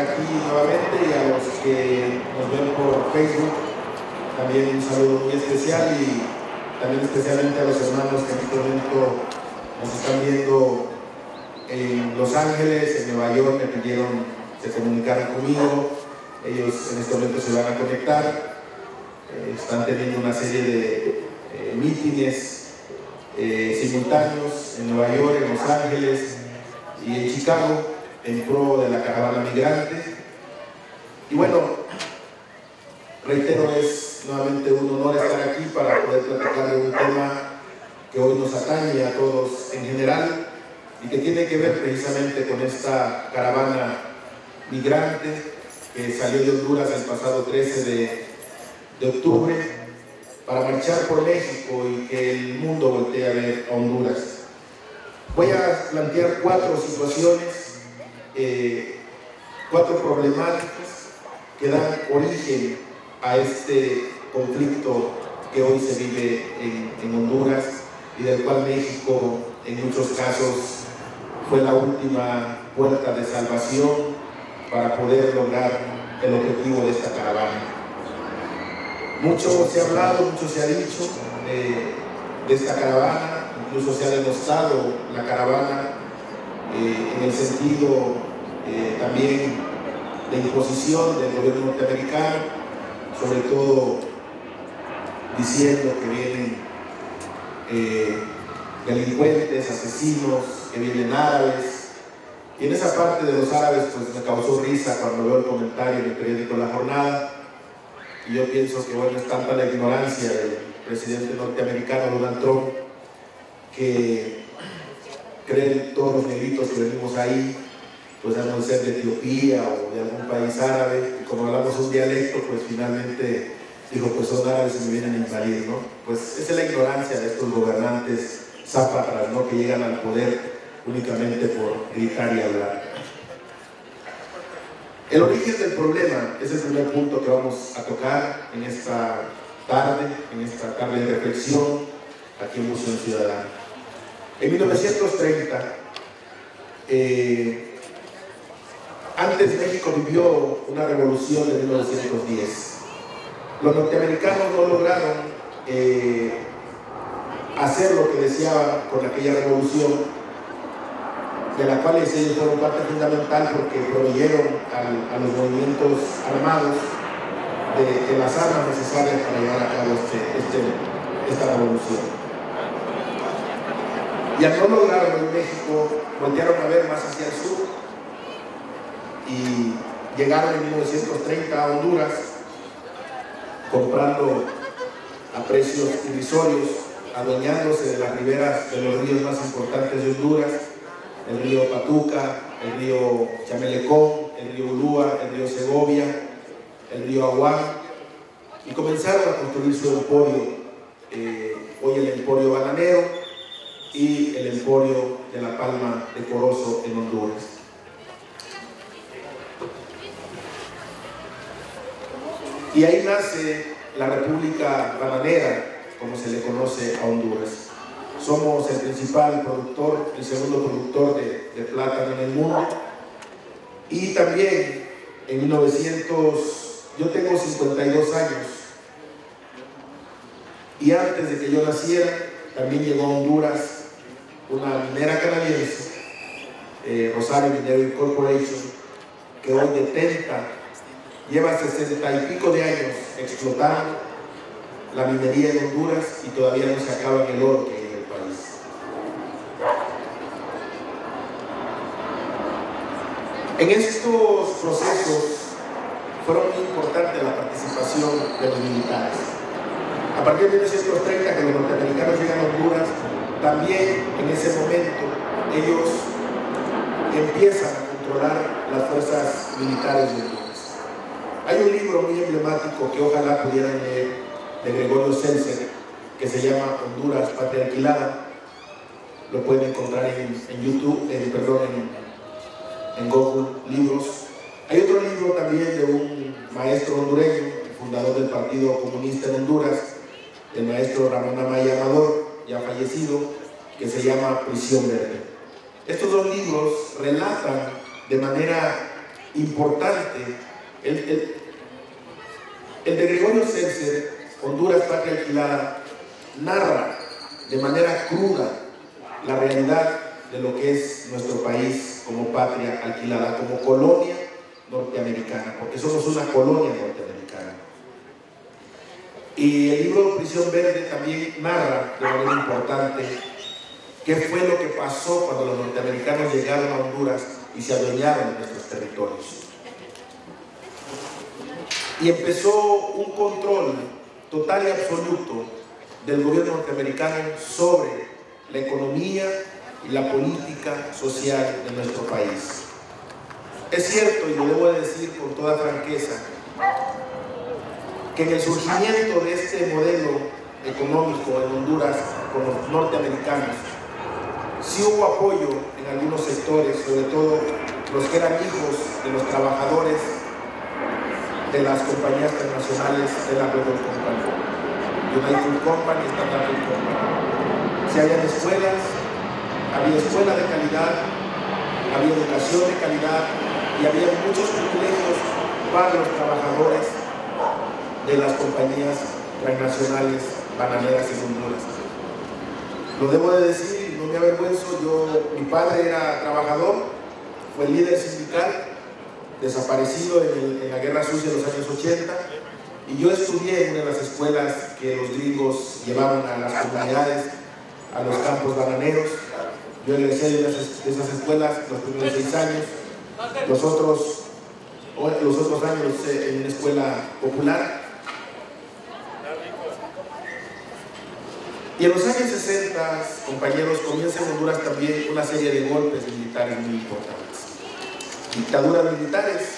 aquí nuevamente, y a los que nos ven por Facebook, también un saludo muy especial, y también especialmente a los hermanos que en este momento nos están viendo en Los Ángeles, en Nueva York. Me pidieron que se comunicaran conmigo. Ellos en este momento se van a conectar. Están teniendo una serie de mítines simultáneos en Nueva York, en Los Ángeles y en Chicago, en pro de la caravana migrante. Y bueno, reitero, es nuevamente un honor estar aquí para poder platicar de un tema que hoy nos atañe a todos en general y que tiene que ver precisamente con esta caravana migrante que salió de Honduras el pasado 13 de octubre para marchar por México y que el mundo voltee a ver a Honduras. Voy a plantear 4 situaciones, 4 problemáticas que dan origen a este conflicto que hoy se vive en Honduras y del cual México en muchos casos fue la última puerta de salvación para poder lograr el objetivo de esta caravana. Mucho se ha hablado, mucho se ha dicho de esta caravana. Incluso se ha denostado la caravana en el sentido también de imposición del gobierno norteamericano, sobre todo diciendo que vienen delincuentes, asesinos, que vienen árabes. Y en esa parte de los árabes pues me causó risa cuando veo el comentario en el periódico La Jornada, y yo pienso que bueno, es tanta la ignorancia del presidente norteamericano Donald Trump, que creen todos los negritos que venimos ahí pues debemos ser de Etiopía o de algún país árabe, y como hablamos un dialecto pues finalmente dijo pues son árabes y me vienen a invadir, ¿no? Pues esa es la ignorancia de estos gobernantes zápatras, ¿no? Que llegan al poder únicamente por gritar y hablar. El origen del problema es el primer punto que vamos a tocar en esta tarde de reflexión aquí en Museo Ciudadano. En 1930, antes México vivió una revolución de 1910. Los norteamericanos no lograron hacer lo que deseaban con aquella revolución, de la cual ellos fueron parte fundamental porque proveyeron a los movimientos armados de las armas necesarias para llevar a cabo esta revolución. Y al no lograrlo en México, voltearon a ver más hacia el sur y llegaron en 1930 a Honduras, comprando a precios irrisorios, adueñándose de las riberas de los ríos más importantes de Honduras, el río Patuca, el río Chamelecón, el río Ulúa, el río Segovia, el río Aguán, y comenzaron a construir su emporio, hoy el emporio bananero y el emporio de la palma de Corozo en Honduras. Y ahí nace la República Bananera, como se le conoce a Honduras. Somos el principal productor, el segundo productor de plátano en el mundo. Y también en 1900, yo tengo 52 años, y antes de que yo naciera, también llegó a Honduras una minera canadiense, Rosario Mineral Corporation, que hoy lleva 60 y pico de años explotando la minería en Honduras y todavía no se acaba el oro que hay en el país. En estos procesos fueron muy importantes la participación de los militares. A partir de 1930, que los norteamericanos llegan a Honduras, también en ese momento ellos empiezan a controlar las fuerzas militares de Honduras. Hay un libro muy emblemático que ojalá pudieran leer, de Gregorio Seltzer, que se llama Honduras, Patria Alquilada. Lo pueden encontrar en YouTube, en Google Libros. Hay otro libro también de un maestro hondureño, el fundador del Partido Comunista en Honduras, el maestro Ramón Amaya Amador, ya fallecido, que se llama Prisión Verde. Estos dos libros relatan de manera importante. El de Gregorio Cercer, Honduras, Patria Alquilada, narra de manera cruda la realidad de lo que es nuestro país como patria alquilada, como colonia norteamericana, porque somos una colonia norteamericana. Y el libro Prisión Verde también narra de manera importante qué fue lo que pasó cuando los norteamericanos llegaron a Honduras y se adueñaron de nuestros territorios. Y empezó un control total y absoluto del gobierno norteamericano sobre la economía y la política social de nuestro país. Es cierto, y lo debo decir con toda franqueza, que en el surgimiento de este modelo económico en Honduras con los norteamericanos, sí hubo apoyo en algunos sectores, sobre todo los que eran hijos de los trabajadores de las compañías transnacionales de la Railroad Company, United Fruit Company, Standard Fruit Company. Si había escuelas, había escuela de calidad, había educación de calidad y había muchos privilegios para los trabajadores de las compañías transnacionales bananeras en Honduras. Lo debo de decir, no me avergüenzo, mi padre era trabajador, fue líder sindical, desaparecido en la Guerra Sucia de los años 80, y yo estudié en una de las escuelas que los gringos llevaban a las comunidades, a los campos bananeros. Yo egresé de esas escuelas los primeros 6 años, los otros años en una escuela popular. Y en los años 60, compañeros, comienza en Honduras también una serie de golpes militares muy importantes. Dictaduras militares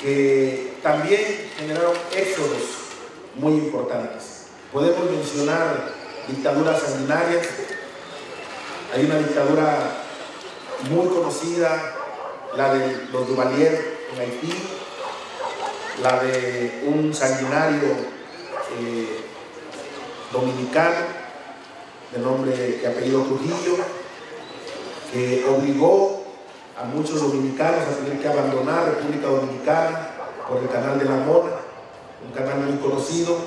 que también generaron éxodos muy importantes. Podemos mencionar dictaduras sanguinarias. Hay una dictadura muy conocida, la de los Duvalier en Haití, la de un sanguinario dominicano de nombre y apellido Trujillo, que obligó a muchos dominicanos a tener que abandonar República Dominicana por el Canal de la Mona, un canal muy conocido,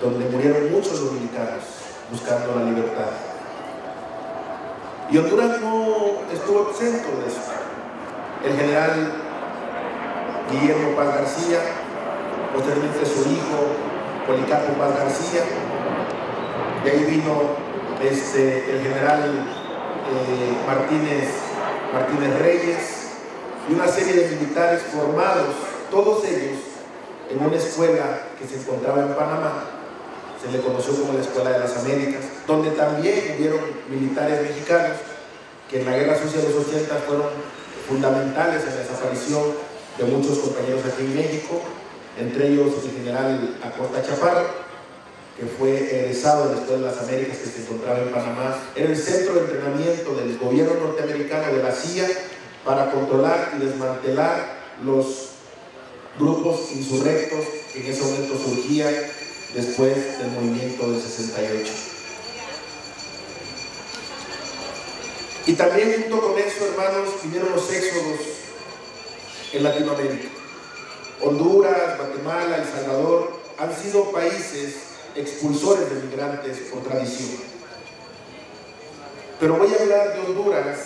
donde murieron muchos dominicanos buscando la libertad. Y Honduras no estuvo exento de eso. El general Guillermo Paz García, posteriormente su hijo Policarpo Paz García, de ahí vino el general Martínez Reyes y una serie de militares formados, todos ellos en una escuela que se encontraba en Panamá, se le conoció como la Escuela de las Américas, donde también hubieron militares mexicanos que en la Guerra Sucia de los 80 fueron fundamentales en la desaparición de muchos compañeros aquí en México, entre ellos el general Acosta Chaparro, que fue egresado de la Escuela de las Américas que se encontraba en Panamá. Era el centro de entrenamiento del gobierno norteamericano, de la CIA, para controlar y desmantelar los grupos insurrectos que en ese momento surgían después del movimiento del 68. Y también junto con eso, hermanos, vinieron los éxodos en Latinoamérica. Honduras, Guatemala, El Salvador han sido países expulsores de migrantes por tradición. Pero voy a hablar de Honduras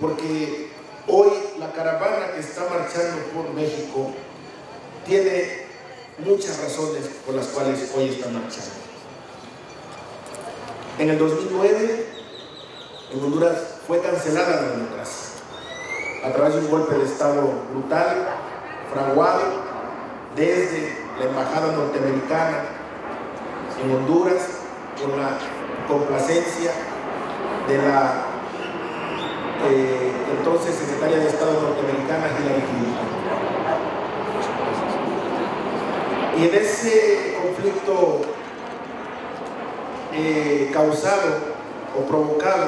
porque hoy la caravana que está marchando por México tiene muchas razones por las cuales hoy está marchando. En el 2009, en Honduras fue cancelada la democracia a través de un golpe de Estado brutal, fraguado desde la embajada norteamericana en Honduras, con la complacencia de la entonces secretaria de Estado norteamericana Hillary Clinton. Y en ese conflicto causado o provocado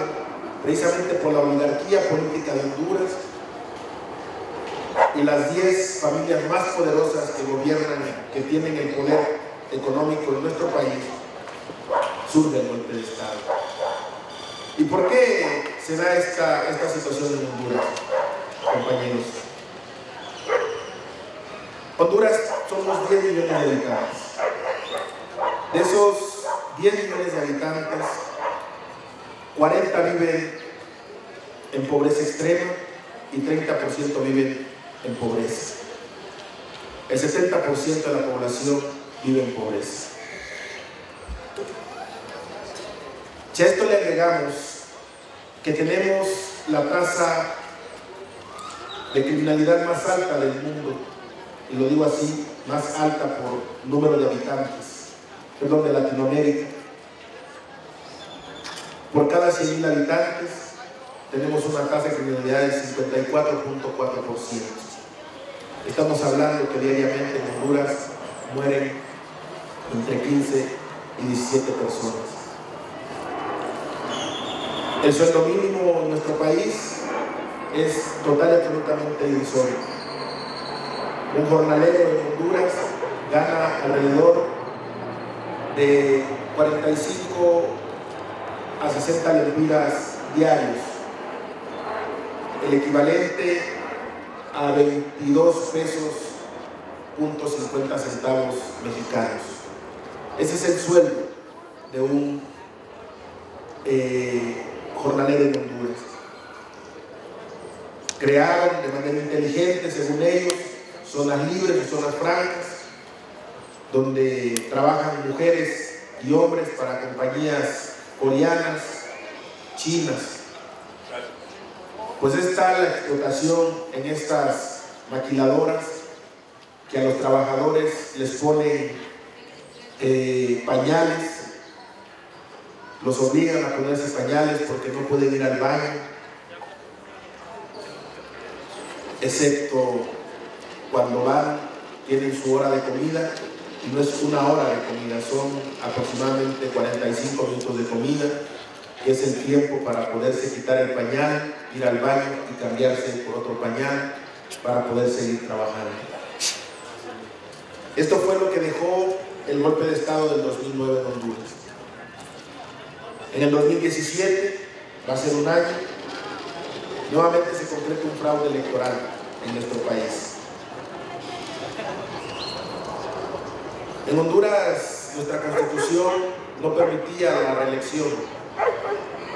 precisamente por la oligarquía política de Honduras y las 10 familias más poderosas que gobiernan, que tienen el poder económico en nuestro país, surge el golpe de Estado. ¿Y por qué se da esta situación en Honduras, compañeros? Honduras somos 10 millones de habitantes. De esos 10 millones de habitantes, 40 viven en pobreza extrema y 30% viven en pobreza. El 70% de la población vive en pobreza. Si a esto le agregamos que tenemos la tasa de criminalidad más alta del mundo, y lo digo así, más alta por número de habitantes, perdón, de Latinoamérica. Por cada 100.000 habitantes tenemos una tasa de criminalidad del 54.4%. Estamos hablando que diariamente en Honduras mueren entre 15 y 17 personas. El sueldo mínimo en nuestro país es total y absolutamente irrisorio. Un jornalero en Honduras gana alrededor de 45 a 60 lempiras diarios, el equivalente a 22 pesos .50 centavos mexicanos. Ese es el sueldo de un jornalero en Honduras. Crearon de manera inteligente, según ellos, zonas libres y zonas francas, donde trabajan mujeres y hombres para compañías coreanas, chinas. Pues está la explotación en estas maquiladoras que a los trabajadores les ponen pañales, los obligan a ponerse pañales porque no pueden ir al baño, excepto cuando van, tienen su hora de comida, y no es una hora de comida, son aproximadamente 45 minutos de comida, que es el tiempo para poderse quitar el pañal, ir al baño y cambiarse por otro pañal para poder seguir trabajando. Esto fue lo que dejó el golpe de Estado del 2009 en Honduras. En el 2017, va a ser un año, nuevamente se concreta un fraude electoral en nuestro país. En Honduras, nuestra Constitución no permitía la reelección.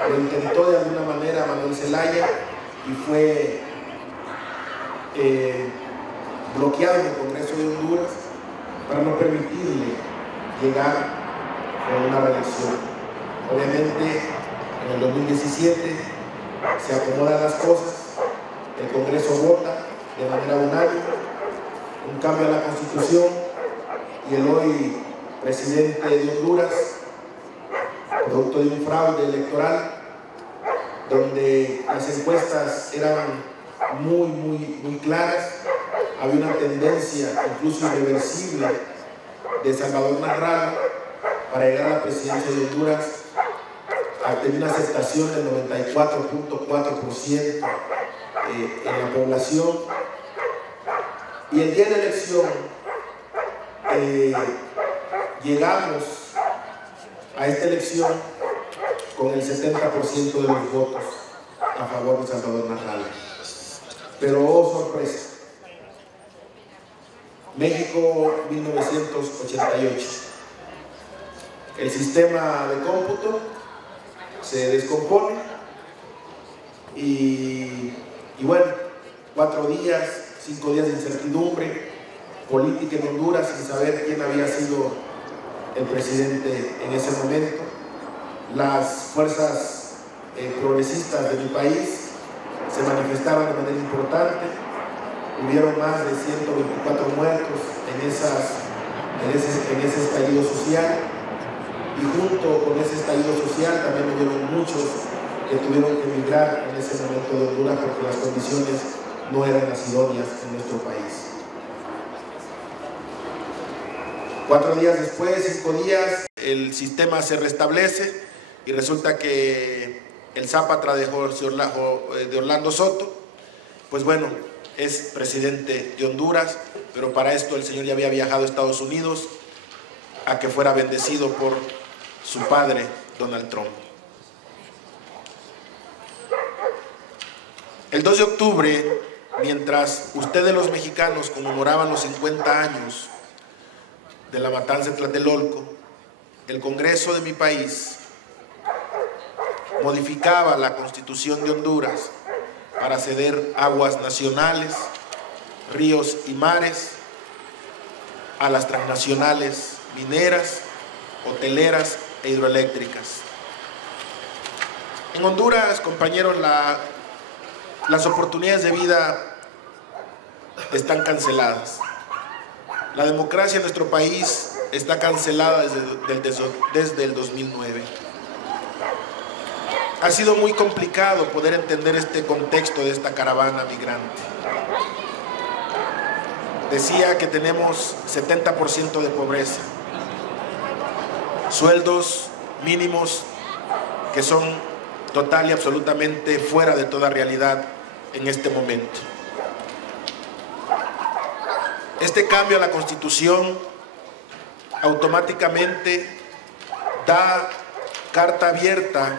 Lo intentó de alguna manera Manuel Zelaya y fue bloqueado en el Congreso de Honduras para no permitirle llegar a una reelección. Obviamente, en el 2017 se acomodan las cosas, el Congreso vota de manera unánime un cambio a la Constitución, y el hoy presidente de Honduras, producto de un fraude electoral, donde las encuestas eran muy claras, había una tendencia incluso irreversible de Salvador Narrala para llegar a la presidencia de Honduras, a tener una aceptación del 94.4% en la población. Y el día de la elección llegamos a esta elección con el 70% de los votos a favor de Salvador Narrala. Pero oh sorpresa, México 1988, el sistema de cómputo se descompone y bueno, 4 días, 5 días de incertidumbre política en Honduras sin saber quién había sido el presidente en ese momento. Las fuerzas progresistas de mi país se manifestaron de manera importante, hubieron más de 124 muertos en ese estallido social, y junto con ese estallido social también hubieron muchos que tuvieron que emigrar en ese momento de Honduras porque las condiciones no eran las idóneas en nuestro país. 4 días después, 5 días, el sistema se restablece y resulta que el Zápatra de Orlando Soto, pues bueno, es presidente de Honduras, pero para esto el señor ya había viajado a Estados Unidos a que fuera bendecido por su padre, Donald Trump. El 2 de octubre mientras ustedes los mexicanos conmemoraban los 50 años de la matanza de Tlatelolco, el Congreso de mi país modificaba la Constitución de Honduras para ceder aguas nacionales, ríos y mares a las transnacionales mineras, hoteleras e hidroeléctricas. En Honduras, compañeros, las oportunidades de vida están canceladas. La democracia en nuestro país está cancelada desde el 2009. Ha sido muy complicado poder entender este contexto de esta caravana migrante. Decía que tenemos 70% de pobreza, sueldos mínimos que son total y absolutamente fuera de toda realidad en este momento. Este cambio a la Constitución automáticamente da carta abierta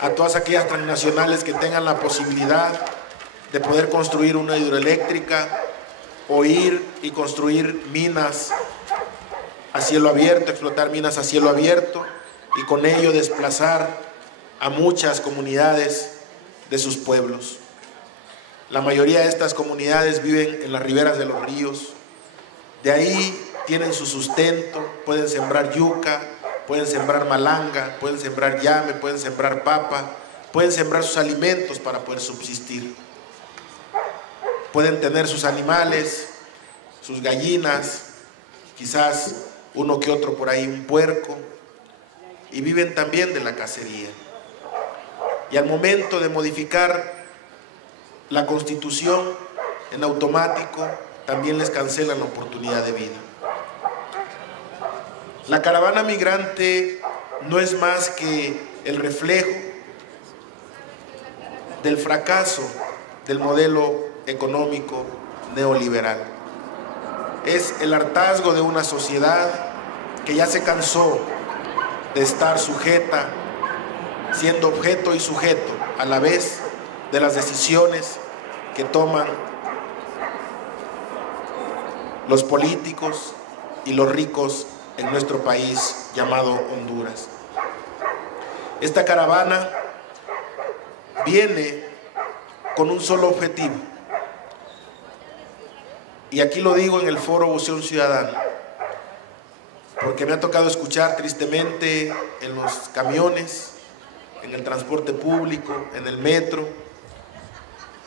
a todas aquellas transnacionales que tengan la posibilidad de poder construir una hidroeléctrica o ir y construir minas a cielo abierto, explotar minas a cielo abierto y con ello desplazar a muchas comunidades de sus pueblos. La mayoría de estas comunidades viven en las riberas de los ríos, de ahí tienen su sustento, pueden sembrar yuca, pueden sembrar malanga, pueden sembrar llame, pueden sembrar papa, pueden sembrar sus alimentos para poder subsistir. Pueden tener sus animales, sus gallinas, quizás uno que otro por ahí, un puerco, y viven también de la cacería. Y al momento de modificar la Constitución, en automático también les cancelan la oportunidad de vida. La caravana migrante no es más que el reflejo del fracaso del modelo económico neoliberal. Es el hartazgo de una sociedad que ya se cansó de estar sujeta, siendo objeto y sujeto a la vez de las decisiones que toman los políticos y los ricos en nuestro país llamado Honduras. Esta caravana viene con un solo objetivo, y aquí lo digo en el foro Voz Ciudadana, porque me ha tocado escuchar tristemente en los camiones, en el transporte público, en el metro,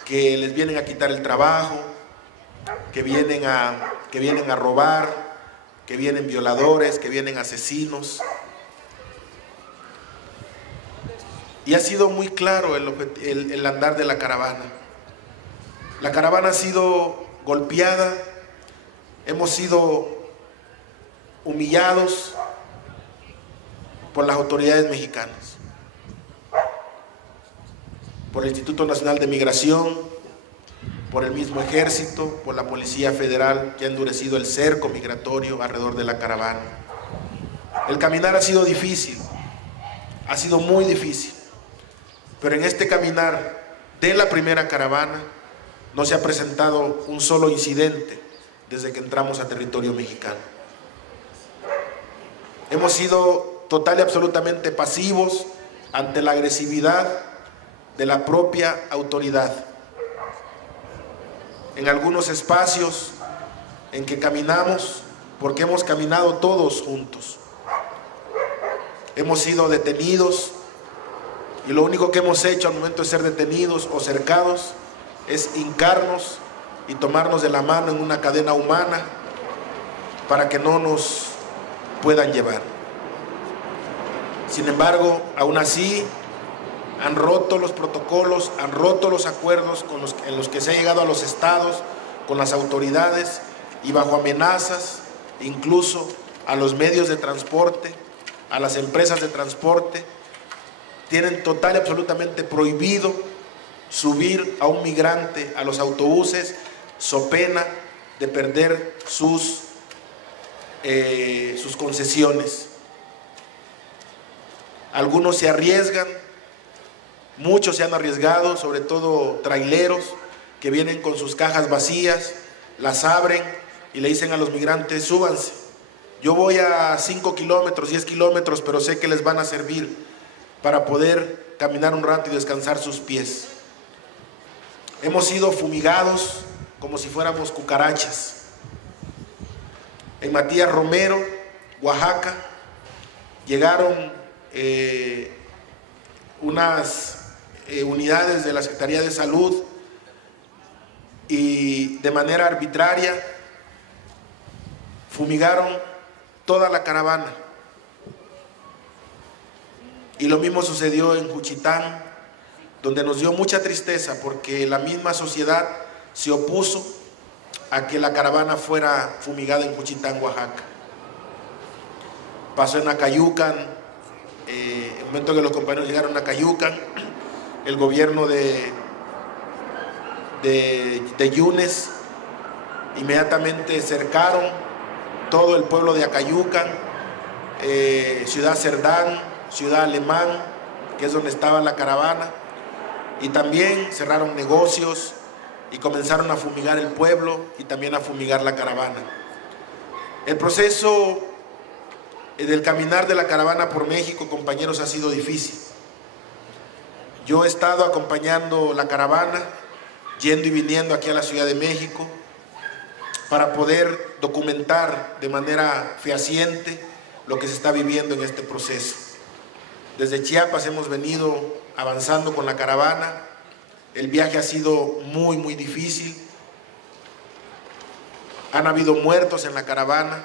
que les vienen a quitar el trabajo, que vienen a robar, que vienen violadores, que vienen asesinos. Y ha sido muy claro el andar de la caravana. La caravana ha sido golpeada, hemos sido humillados por las autoridades mexicanas, por el Instituto Nacional de Migración, por el mismo Ejército, por la Policía Federal, que ha endurecido el cerco migratorio alrededor de la caravana. El caminar ha sido difícil, ha sido muy difícil, pero en este caminar de la primera caravana no se ha presentado un solo incidente desde que entramos a territorio mexicano. Hemos sido total y absolutamente pasivos ante la agresividad de la propia autoridad. En algunos espacios en que caminamos, porque hemos caminado todos juntos, hemos sido detenidos, y lo único que hemos hecho al momento de ser detenidos o cercados es hincarnos y tomarnos de la mano en una cadena humana para que no nos puedan llevar. Sin embargo, aún así, han roto los protocolos, han roto los acuerdos en los que se ha llegado a los estados, con las autoridades, y bajo amenazas, incluso a los medios de transporte, a las empresas de transporte, tienen total y absolutamente prohibido subir a un migrante a los autobuses, so pena de perder sus concesiones. Algunos se arriesgan, muchos se han arriesgado, sobre todo traileros, que vienen con sus cajas vacías, las abren y le dicen a los migrantes: súbanse, yo voy a 5 kilómetros, 10 kilómetros, pero sé que les van a servir para poder caminar un rato y descansar sus pies. Hemos sido fumigados como si fuéramos cucarachas. En Matías Romero, Oaxaca, llegaron unas unidades de la Secretaría de Salud y de manera arbitraria fumigaron toda la caravana. Y lo mismo sucedió en Juchitán, donde nos dio mucha tristeza porque la misma sociedad se opuso a que la caravana fuera fumigada en Juchitán, Oaxaca. Pasó en Acayucan, el momento que los compañeros llegaron a Acayucan, el gobierno de Yunes inmediatamente cercaron todo el pueblo de Acayucan, Ciudad Cerdán, Ciudad Alemán, que es donde estaba la caravana, y también cerraron negocios y comenzaron a fumigar el pueblo y también a fumigar la caravana. El proceso del caminar de la caravana por México, compañeros, ha sido difícil. Yo he estado acompañando la caravana, yendo y viniendo aquí a la Ciudad de México, para poder documentar de manera fehaciente lo que se está viviendo en este proceso. Desde Chiapas hemos venido avanzando con la caravana. El viaje ha sido muy, muy difícil. Han habido muertos en la caravana.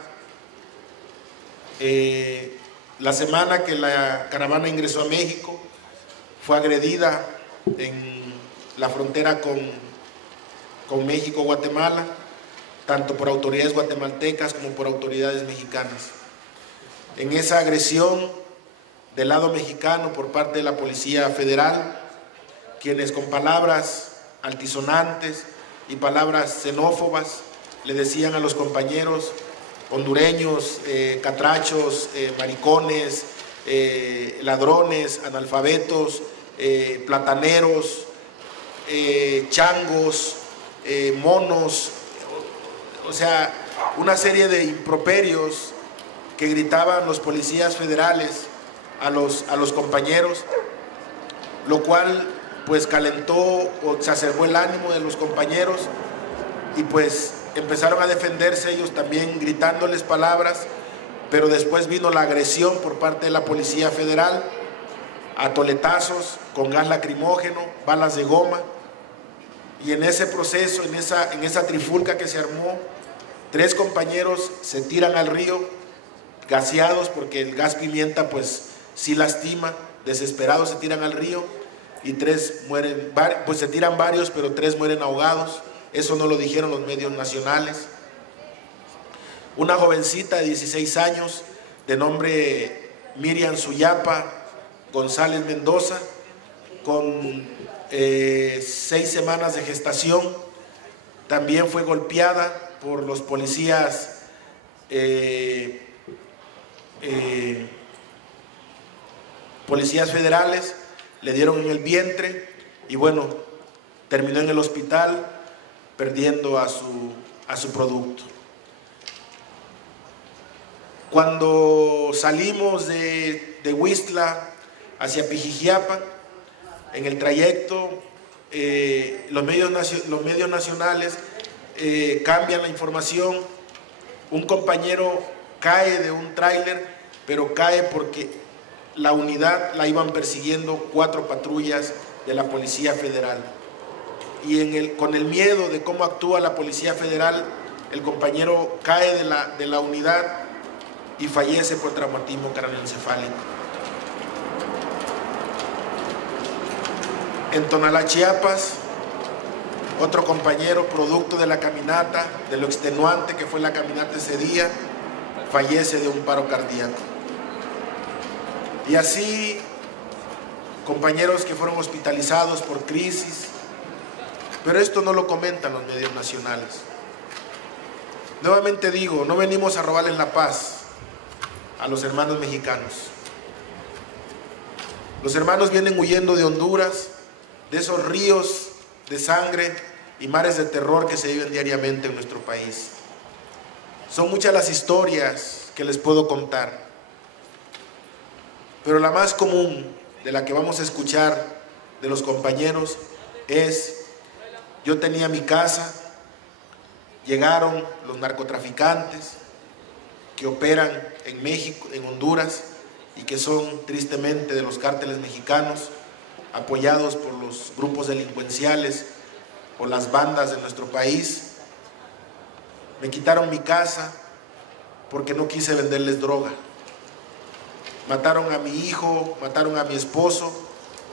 La semana que la caravana ingresó a México, fue agredida en la frontera con México, Guatemala, tanto por autoridades guatemaltecas como por autoridades mexicanas. En esa agresión del lado mexicano por parte de la Policía Federal, quienes con palabras altisonantes y palabras xenófobas le decían a los compañeros hondureños, catrachos, maricones, ladrones, analfabetos, plataneros, changos, monos, o sea, una serie de improperios que gritaban los policías federales a los compañeros, lo cual pues calentó o exacerbó el ánimo de los compañeros y pues empezaron a defenderse ellos también gritándoles palabras, pero después vino la agresión por parte de la Policía Federal, a toletazos, con gas lacrimógeno, balas de goma, y en ese proceso, en esa trifulca que se armó, 3 compañeros se tiran al río, gaseados, porque el gas pimienta pues sí lastima, desesperados se tiran al río, y 3 mueren, pues se tiran varios, pero 3 mueren ahogados. Eso no lo dijeron los medios nacionales. Una jovencita de 16 años, de nombre Miriam Suyapa González Mendoza, con 6 semanas de gestación, también fue golpeada por los policías policías federales, le dieron en el vientre y bueno, terminó en el hospital perdiendo a su producto. Cuando salimos de Huistla hacia Pijijiapa, en el trayecto, los medios nacionales cambian la información. Un compañero cae de un tráiler, pero cae porque la unidad la iban persiguiendo 4 patrullas de la Policía Federal. Y con el miedo de cómo actúa la Policía Federal, el compañero cae de la unidad y fallece por traumatismo craneoencefálico. En Tonalá, Chiapas, otro compañero, producto de la caminata, de lo extenuante que fue la caminata ese día, fallece de un paro cardíaco. Y así, compañeros que fueron hospitalizados por crisis, pero esto no lo comentan los medios nacionales. Nuevamente digo, no venimos a robarles la paz a los hermanos mexicanos. Los hermanos vienen huyendo de Honduras, de esos ríos de sangre y mares de terror que se viven diariamente en nuestro país. Son muchas las historias que les puedo contar, pero la más común de la que vamos a escuchar de los compañeros es: yo tenía mi casa, llegaron los narcotraficantes que operan en México, en Honduras, y que son tristemente de los cárteles mexicanos, apoyados por los grupos delincuenciales o las bandas de nuestro país. Me quitaron mi casa porque no quise venderles droga. Mataron a mi hijo, mataron a mi esposo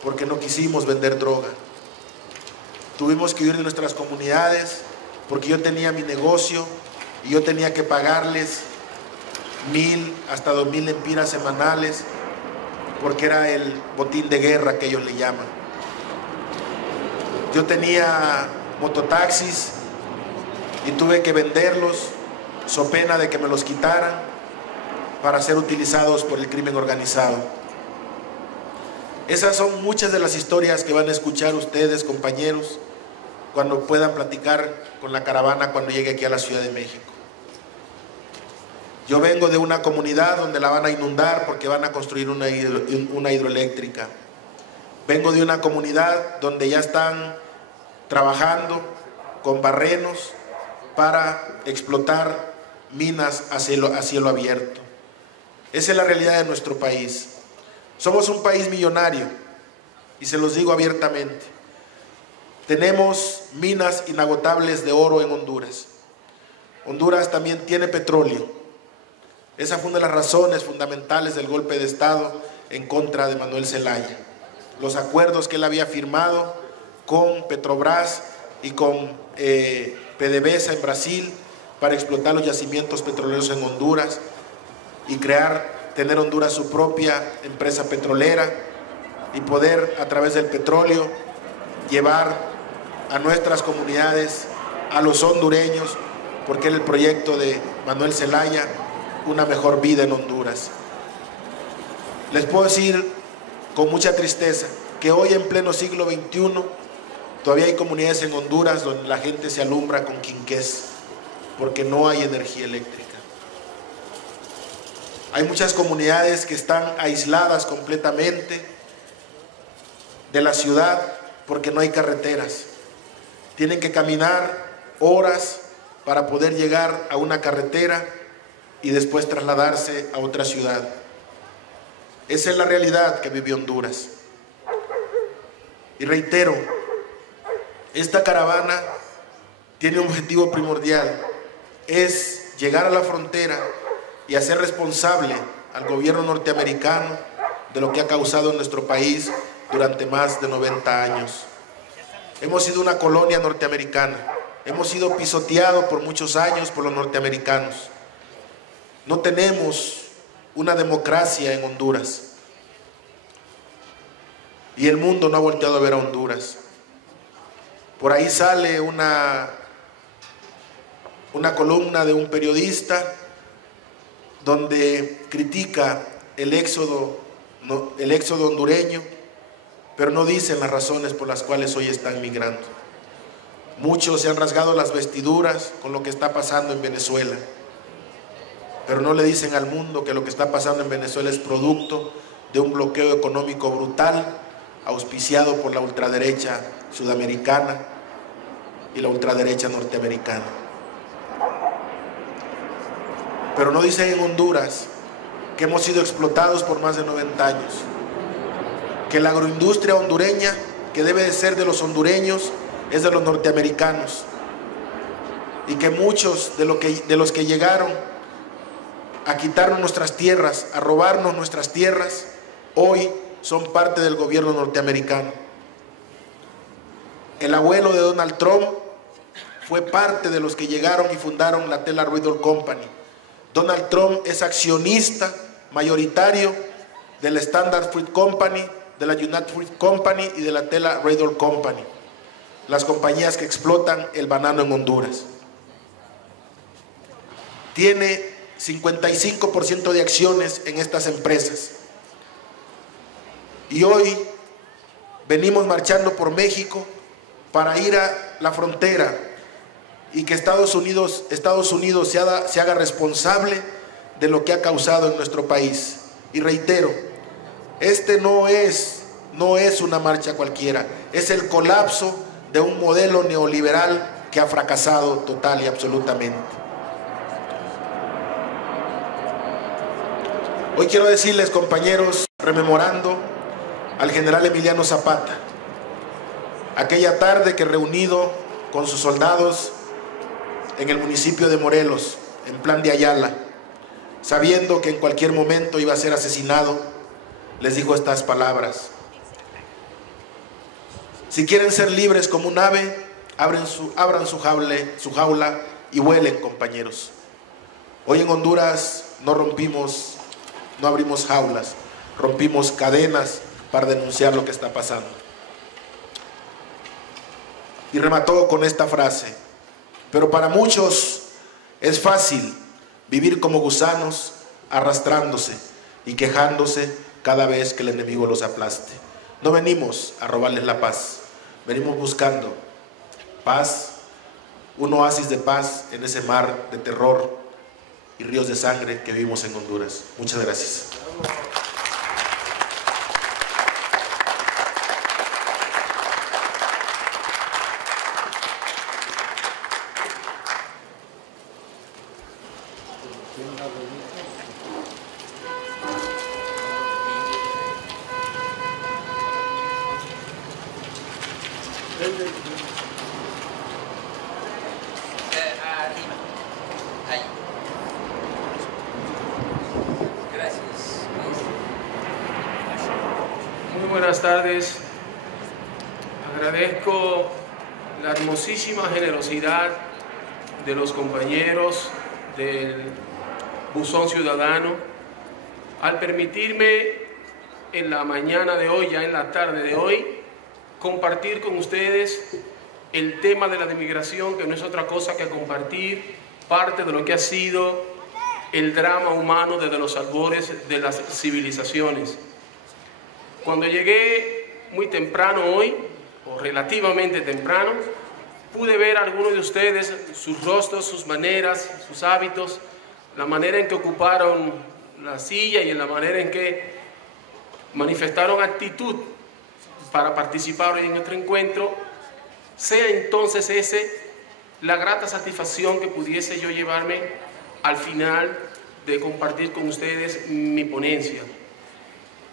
porque no quisimos vender droga. Tuvimos que huir de nuestras comunidades porque yo tenía mi negocio y yo tenía que pagarles 1,000 hasta 2,000 lempiras semanales, porque era el botín de guerra que ellos le llaman. Yo tenía mototaxis y tuve que venderlos so pena de que me los quitaran para ser utilizados por el crimen organizado. Esas son muchas de las historias que van a escuchar ustedes, compañeros, cuando puedan platicar con la caravana cuando llegue aquí a la Ciudad de México. Yo vengo de una comunidad donde la van a inundar porque van a construir una hidroeléctrica. Vengo de una comunidad donde ya están trabajando con barrenos para explotar minas a cielo abierto. Esa es la realidad de nuestro país. Somos un país millonario y se los digo abiertamente. Tenemos minas inagotables de oro en Honduras. Honduras también tiene petróleo. Esa fue una de las razones fundamentales del golpe de Estado en contra de Manuel Zelaya. Los acuerdos que él había firmado con Petrobras y con PDVSA en Brasil para explotar los yacimientos petroleros en Honduras y tener Honduras su propia empresa petrolera y poder, a través del petróleo, llevar a nuestras comunidades, a los hondureños, porque era el proyecto de Manuel Zelaya, una mejor vida en Honduras. Les puedo decir con mucha tristeza que hoy, en pleno siglo XXI, todavía hay comunidades en Honduras donde la gente se alumbra con quinqués porque no hay energía eléctrica. Hay muchas comunidades que están aisladas completamente de la ciudad porque no hay carreteras. Tienen que caminar horas para poder llegar a una carretera y después trasladarse a otra ciudad. Esa es la realidad que vivió Honduras. Y reitero, esta caravana tiene un objetivo primordial, es llegar a la frontera y hacer responsable al gobierno norteamericano de lo que ha causado en nuestro país durante más de 90 años. Hemos sido una colonia norteamericana, hemos sido pisoteados por muchos años por los norteamericanos. No tenemos una democracia en Honduras y el mundo no ha volteado a ver a Honduras. Por ahí sale una columna de un periodista donde critica el éxodo hondureño, pero no dicen las razones por las cuales hoy están migrando. Muchos se han rasgado las vestiduras con lo que está pasando en Venezuela, pero no le dicen al mundo que lo que está pasando en Venezuela es producto de un bloqueo económico brutal auspiciado por la ultraderecha sudamericana y la ultraderecha norteamericana. Pero no dicen en Honduras que hemos sido explotados por más de 90 años, que la agroindustria hondureña, que debe de ser de los hondureños, es de los norteamericanos, y que muchos de los que llegaron a quitarnos nuestras tierras, a robarnos nuestras tierras, hoy son parte del gobierno norteamericano. El abuelo de Donald Trump fue parte de los que llegaron y fundaron la Taylor-Riddoll Company. Donald Trump es accionista mayoritario de la Standard Fruit Company, de la United Fruit Company y de la Taylor-Riddoll Company, las compañías que explotan el banano en Honduras. Tiene 55% de acciones en estas empresas. Y hoy venimos marchando por México para ir a la frontera y que Estados Unidos se haga responsable de lo que ha causado en nuestro país. Y reitero, este no es una marcha cualquiera, es el colapso de un modelo neoliberal que ha fracasado total y absolutamente. Hoy quiero decirles, compañeros, rememorando al general Emiliano Zapata, aquella tarde que reunido con sus soldados en el municipio de Morelos, en Plan de Ayala, sabiendo que en cualquier momento iba a ser asesinado, les dijo estas palabras: si quieren ser libres como un ave, abran su jaula y vuelen, compañeros. Hoy en Honduras no abrimos jaulas, rompimos cadenas para denunciar lo que está pasando. Y remató con esta frase: pero para muchos es fácil vivir como gusanos, arrastrándose y quejándose cada vez que el enemigo los aplaste. No venimos a robarles la paz, venimos buscando paz, un oasis de paz en ese mar de terror y ríos de sangre que vivimos en Honduras. Muchas gracias. Buenas tardes. Agradezco la hermosísima generosidad de los compañeros del Buzón Ciudadano al permitirme en la mañana de hoy, ya en la tarde de hoy, compartir con ustedes el tema de la migración, que no es otra cosa que compartir parte de lo que ha sido el drama humano desde los albores de las civilizaciones. Cuando llegué muy temprano hoy, o relativamente temprano, pude ver a algunos de ustedes, sus rostros, sus maneras, sus hábitos, la manera en que ocuparon la silla y en la manera en que manifestaron actitud para participar en nuestro encuentro, sea entonces ese la grata satisfacción que pudiese yo llevarme al final de compartir con ustedes mi ponencia.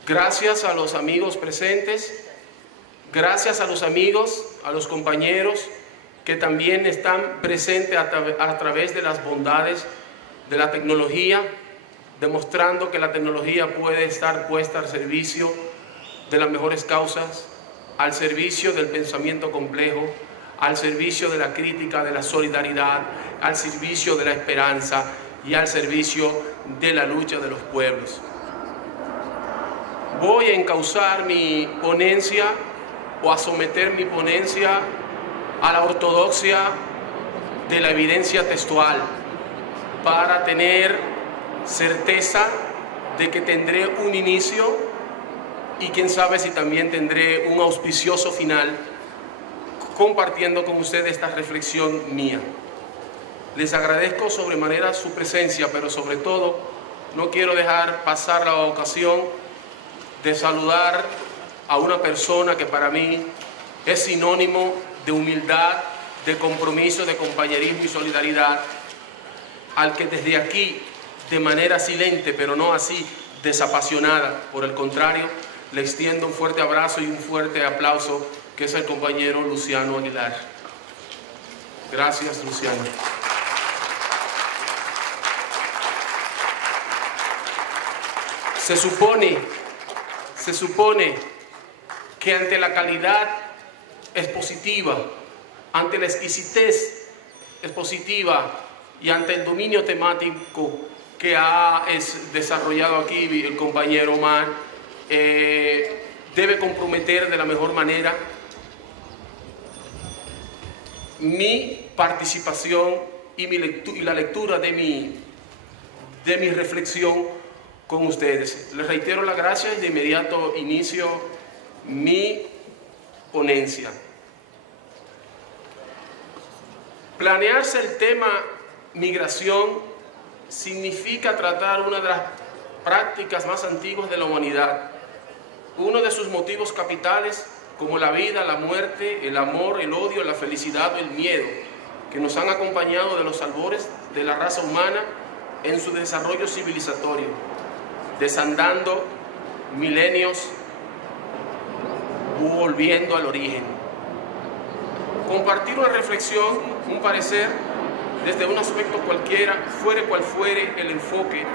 Gracias a los amigos presentes, gracias a los amigos, a los compañeros que también están presentes a través de las bondades de la tecnología, demostrando que la tecnología puede estar puesta al servicio de las mejores causas, al servicio del pensamiento complejo, al servicio de la crítica, de la solidaridad, al servicio de la esperanza y al servicio de la lucha de los pueblos. Voy a encauzar mi ponencia o a someter mi ponencia a la ortodoxia de la evidencia textual para tener certeza de que tendré un inicio y quién sabe si también tendré un auspicioso final compartiendo con ustedes esta reflexión mía. Les agradezco sobremanera su presencia, pero sobre todo no quiero dejar pasar la ocasión de saludar a una persona que para mí es sinónimo de humildad, de compromiso, de compañerismo y solidaridad, al que desde aquí, de manera silente, pero no así desapasionada, por el contrario, le extiendo un fuerte abrazo y un fuerte aplauso, que es el compañero Luciano Aguilar. Gracias, Luciano. Se supone que ante la calidad expositiva, ante la exquisitez expositiva y ante el dominio temático que ha desarrollado aquí el compañero Omar, debe comprometer de la mejor manera mi participación y la lectura de mi reflexión con ustedes. Les reitero las gracias y de inmediato inicio mi ponencia. Planearse el tema migración significa tratar una de las prácticas más antiguas de la humanidad. Uno de sus motivos capitales, como la vida, la muerte, el amor, el odio, la felicidad o el miedo, que nos han acompañado de los albores de la raza humana en su desarrollo civilizatorio, desandando milenios, volviendo al origen. Compartir una reflexión, un parecer, desde un aspecto cualquiera, fuere cual fuere el enfoque,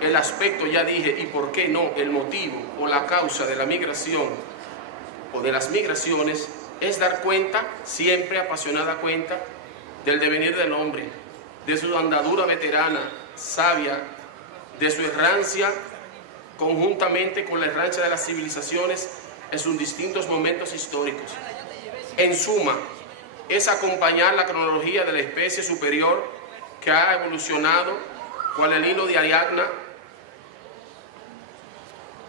el aspecto, ya dije, y por qué no, el motivo o la causa de la migración o de las migraciones, es dar cuenta, siempre apasionada cuenta, del devenir del hombre, de su andadura veterana, sabia, de su errancia, conjuntamente con la errancia de las civilizaciones en sus distintos momentos históricos. En suma, es acompañar la cronología de la especie superior que ha evolucionado, cual el hilo de Ariadna,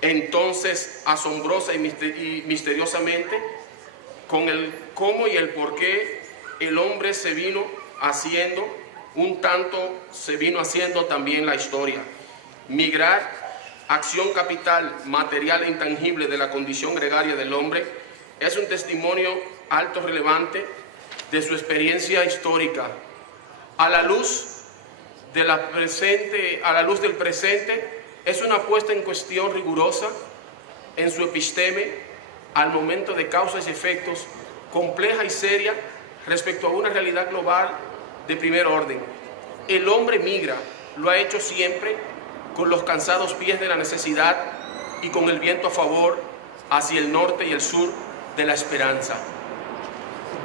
entonces asombrosa y misteriosamente, con el cómo y el por qué el hombre se vino haciendo, un tanto se vino haciendo también la historia. Migrar, acción capital, material e intangible de la condición gregaria del hombre, es un testimonio alto relevante de su experiencia histórica. A la luz del presente, es una puesta en cuestión rigurosa en su episteme al momento de causas y efectos, compleja y seria respecto a una realidad global de primer orden. El hombre migra, lo ha hecho siempre con los cansados pies de la necesidad y con el viento a favor hacia el norte y el sur de la esperanza.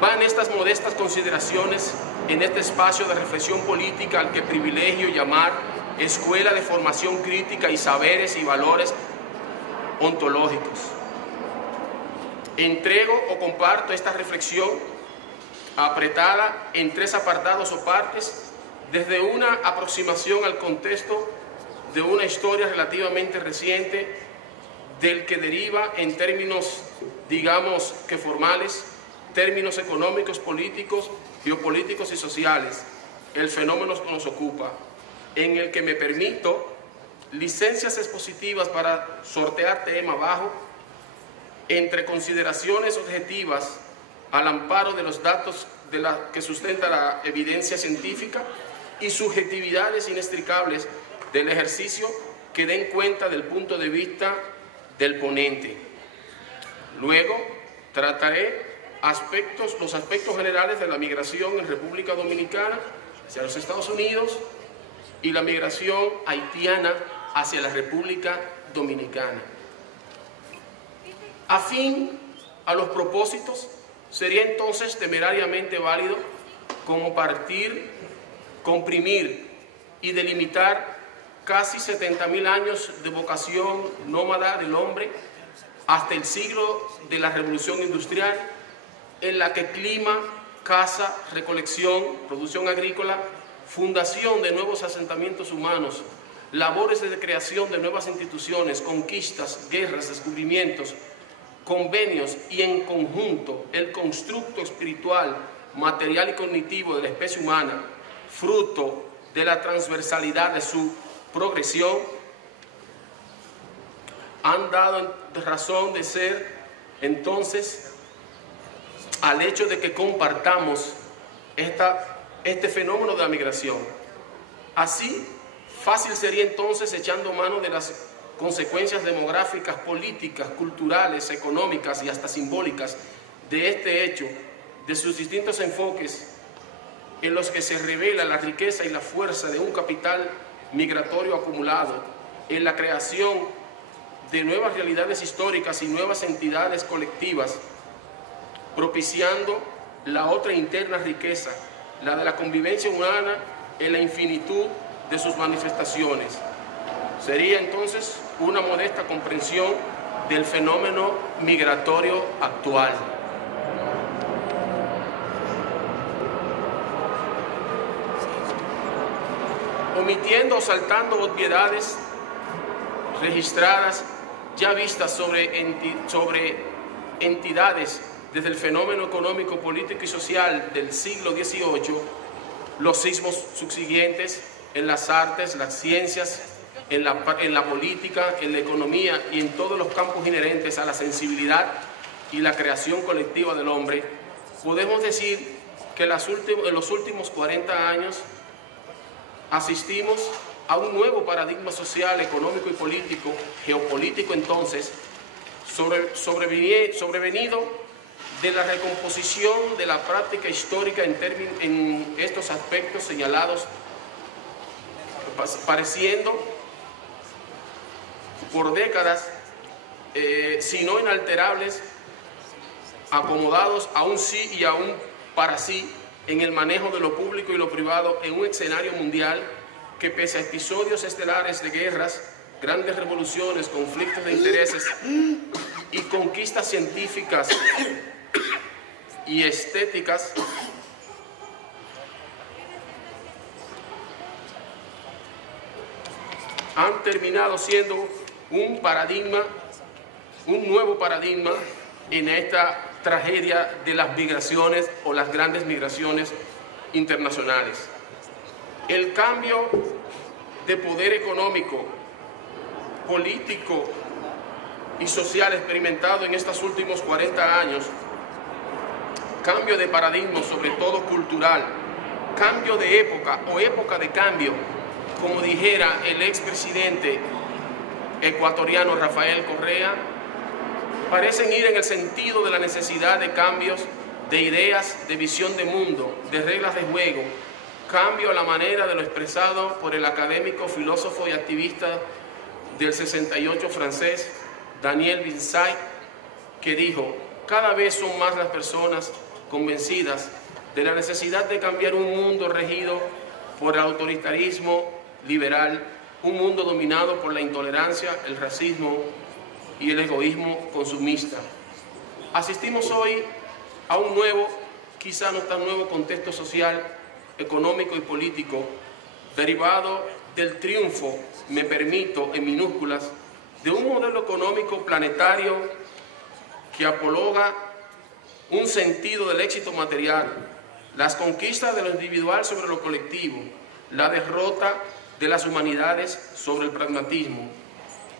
Van estas modestas consideraciones en este espacio de reflexión política al que privilegio llamar escuela de formación crítica y saberes y valores ontológicos. Entrego o comparto esta reflexión apretada en 3 apartados o partes, desde una aproximación al contexto de una historia relativamente reciente, del que deriva en términos, digamos que formales, términos económicos, políticos, biopolíticos y sociales, el fenómeno que nos ocupa, en el que me permito licencias expositivas para sortear tema abajo, entre consideraciones objetivas al amparo de los datos que sustenta la evidencia científica y subjetividades inextricables del ejercicio que den cuenta del punto de vista del ponente. Luego trataré los aspectos generales de la migración en República Dominicana hacia los Estados Unidos y la migración haitiana hacia la República Dominicana. Afín a los propósitos, sería entonces temerariamente válido compartir, comprimir y delimitar casi 70.000 años de vocación nómada del hombre hasta el siglo de la Revolución Industrial, en la que clima, caza, recolección, producción agrícola, fundación de nuevos asentamientos humanos, labores de creación de nuevas instituciones, conquistas, guerras, descubrimientos, convenios y en conjunto el constructo espiritual, material y cognitivo de la especie humana, fruto de la transversalidad de su progresión, han dado razón de ser entonces al hecho de que compartamos este fenómeno de la migración. Así, fácil sería entonces, echando mano de las consecuencias demográficas, políticas, culturales, económicas y hasta simbólicas de este hecho, de sus distintos enfoques en los que se revela la riqueza y la fuerza de un capital migratorio acumulado en la creación de nuevas realidades históricas y nuevas entidades colectivas, propiciando la otra interna riqueza, la de la convivencia humana en la infinitud de sus manifestaciones. Sería entonces una modesta comprensión del fenómeno migratorio actual. Omitiendo o saltando obviedades registradas, ya vistas sobre entidades desde el fenómeno económico, político y social del siglo XVIII, los sismos subsiguientes en las artes, las ciencias, en la política, en la economía y en todos los campos inherentes a la sensibilidad y la creación colectiva del hombre, podemos decir que en los últimos 40 años asistimos a un nuevo paradigma social, económico y político, geopolítico entonces, sobrevenido de la recomposición de la práctica histórica en estos aspectos señalados, pareciendo por décadas, si no inalterables, acomodados a un sí y a un para sí en el manejo de lo público y lo privado en un escenario mundial que, pese a episodios estelares de guerras, grandes revoluciones, conflictos de intereses y conquistas científicas y estéticas, han terminado siendo un nuevo paradigma en esta tragedia de las migraciones o las grandes migraciones internacionales. El cambio de poder económico, político y social experimentado en estos últimos 40 años, cambio de paradigma, sobre todo cultural, cambio de época o época de cambio, como dijera el expresidente ecuatoriano Rafael Correa, parecen ir en el sentido de la necesidad de cambios de ideas, de visión de mundo, de reglas de juego, cambio a la manera de lo expresado por el académico, filósofo y activista del 68 francés, Daniel Vincent, que dijo: cada vez son más las personas convencidas de la necesidad de cambiar un mundo regido por el autoritarismo liberal, un mundo dominado por la intolerancia, el racismo y el egoísmo consumista. Asistimos hoy a un nuevo, quizá no tan nuevo contexto social, económico y político, derivado del triunfo, me permito en minúsculas, de un modelo económico planetario que apologa un sentido del éxito material, las conquistas de lo individual sobre lo colectivo, la derrota de las humanidades sobre el pragmatismo,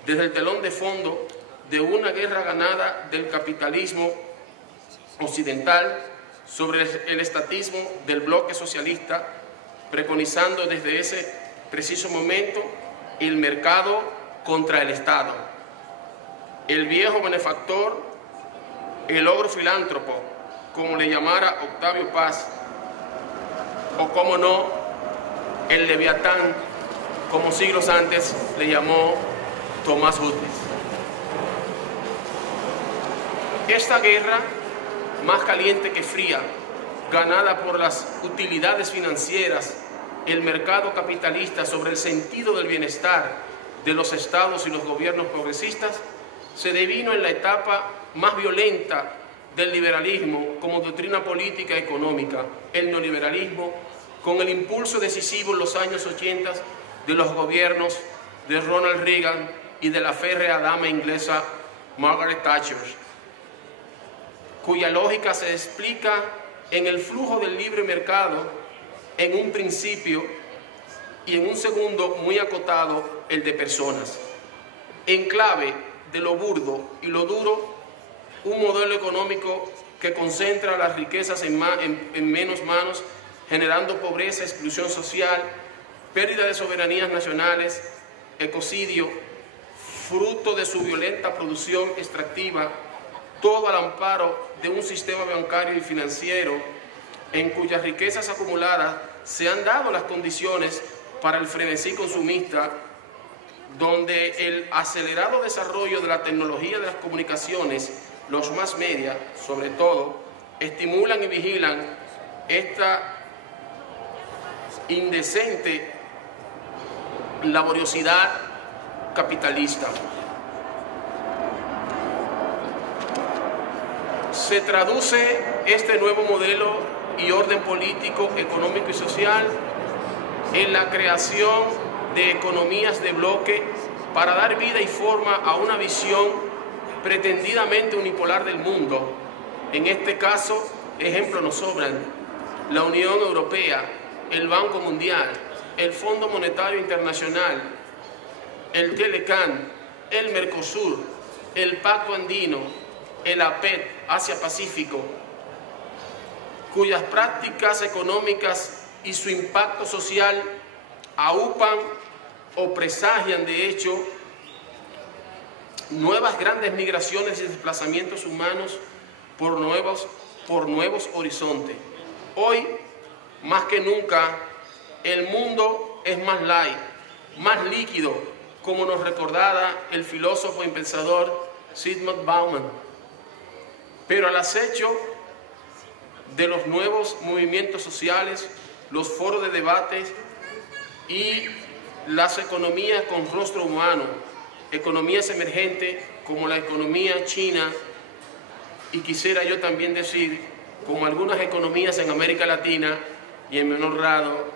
desde el telón de fondo de una guerra ganada del capitalismo occidental sobre el estatismo del bloque socialista, preconizando desde ese preciso momento el mercado contra el Estado, el viejo benefactor, el ogro filántropo, como le llamara Octavio Paz, o como no, el leviatán, como siglos antes le llamó Tomás Hutchins. Esta guerra, más caliente que fría, ganada por las utilidades financieras, el mercado capitalista sobre el sentido del bienestar de los estados y los gobiernos progresistas, se devino en la etapa más violenta del liberalismo como doctrina política y económica, el neoliberalismo, con el impulso decisivo en los años 80 de los gobiernos de Ronald Reagan y de la férrea dama inglesa Margaret Thatcher, cuya lógica se explica en el flujo del libre mercado en un principio y en un segundo muy acotado, el de personas. En clave de lo burdo y lo duro, un modelo económico que concentra las riquezas en menos manos, generando pobreza, exclusión social, pérdida de soberanías nacionales, ecocidio, fruto de su violenta producción extractiva, todo al amparo de un sistema bancario y financiero en cuyas riquezas acumuladas se han dado las condiciones para el frenesí consumista, donde el acelerado desarrollo de la tecnología de las comunicaciones, los mass media, sobre todo, estimulan y vigilan esta indecente laboriosidad capitalista. Se traduce este nuevo modelo y orden político, económico y social en la creación de economías de bloque para dar vida y forma a una visión pretendidamente unipolar del mundo. En este caso, ejemplos nos sobran: la Unión Europea, el Banco Mundial, el Fondo Monetario Internacional, el Telecan, el Mercosur, el Pacto Andino, el APEC, Asia-Pacífico, cuyas prácticas económicas y su impacto social aupan o presagian de hecho nuevas grandes migraciones y desplazamientos humanos por nuevos horizontes. Hoy, más que nunca, el mundo es más light, más líquido, como nos recordaba el filósofo y pensador Zygmunt Bauman. Pero al acecho de los nuevos movimientos sociales, los foros de debate y las economías con rostro humano, economías emergentes como la economía china, y quisiera yo también decir, como algunas economías en América Latina y en menor grado,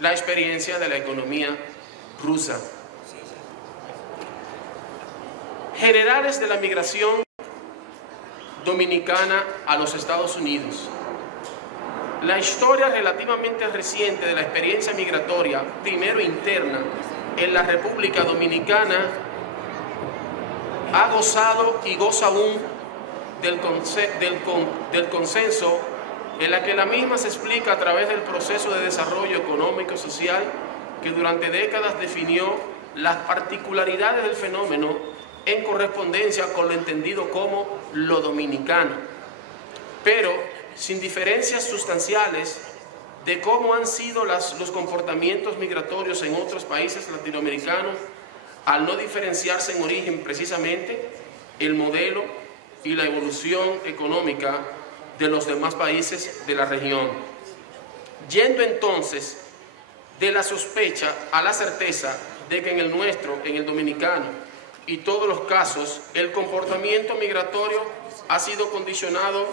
la experiencia de la economía rusa. Generales de la migración dominicana a los Estados Unidos. La historia relativamente reciente de la experiencia migratoria, primero interna, en la República Dominicana, ha gozado y goza aún del consenso en la que la misma se explica a través del proceso de desarrollo económico y social que durante décadas definió las particularidades del fenómeno en correspondencia con lo entendido como lo dominicano, pero sin diferencias sustanciales de cómo han sido los comportamientos migratorios en otros países latinoamericanos, al no diferenciarse en origen precisamente el modelo y la evolución económica de los demás países de la región. Yendo entonces de la sospecha a la certeza de que en el nuestro, en el dominicano, y todos los casos, el comportamiento migratorio ha sido condicionado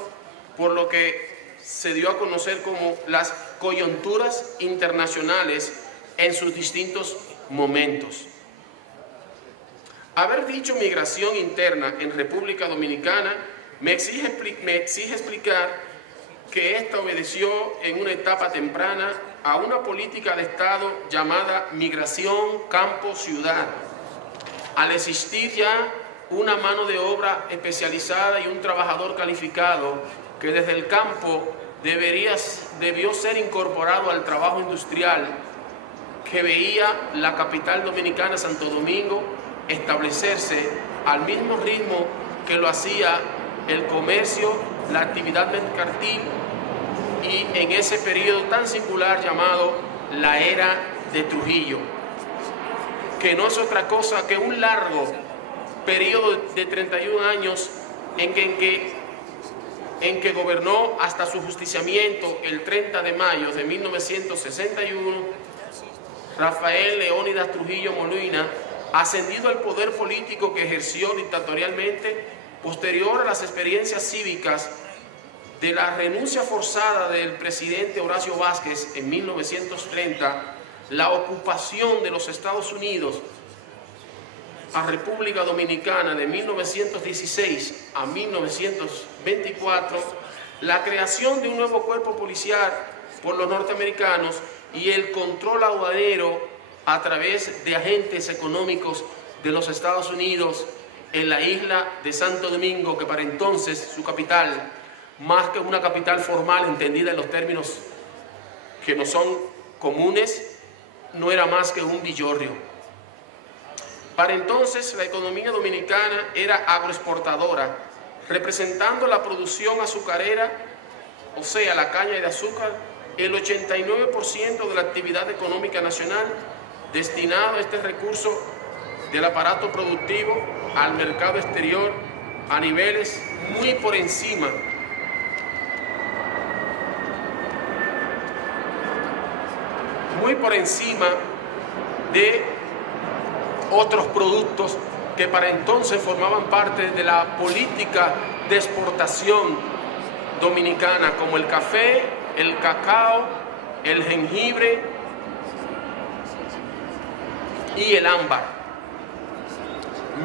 por lo que se dio a conocer como las coyunturas internacionales en sus distintos momentos. Haber dicho migración interna en República Dominicana me exige explicar que esta obedeció en una etapa temprana a una política de Estado llamada migración campo-ciudad. Al existir ya una mano de obra especializada y un trabajador calificado que desde el campo debió ser incorporado al trabajo industrial que veía la capital dominicana, Santo Domingo, establecerse al mismo ritmo que lo hacía el comercio, la actividad mercantil y en ese periodo tan singular llamado la era de Trujillo, que no es otra cosa que un largo periodo de 31 años en que gobernó hasta su justiciamiento el 30 de mayo de 1961, Rafael Leónidas Trujillo Molina, ascendido al poder político que ejerció dictatorialmente posterior a las experiencias cívicas de la renuncia forzada del presidente Horacio Vázquez en 1930, la ocupación de los Estados Unidos a República Dominicana de 1916 a 1924, la creación de un nuevo cuerpo policial por los norteamericanos y el control aduanero a través de agentes económicos de los Estados Unidos en la isla de Santo Domingo, que para entonces su capital, más que una capital formal entendida en los términos que no son comunes, no era más que un villorrio. Para entonces la economía dominicana era agroexportadora, representando la producción azucarera, o sea, la caña de azúcar, el 89% de la actividad económica nacional, destinado a este recurso del aparato productivo al mercado exterior a niveles muy por encima de otros productos que para entonces formaban parte de la política de exportación dominicana, como el café, el cacao, el jengibre y el ámbar.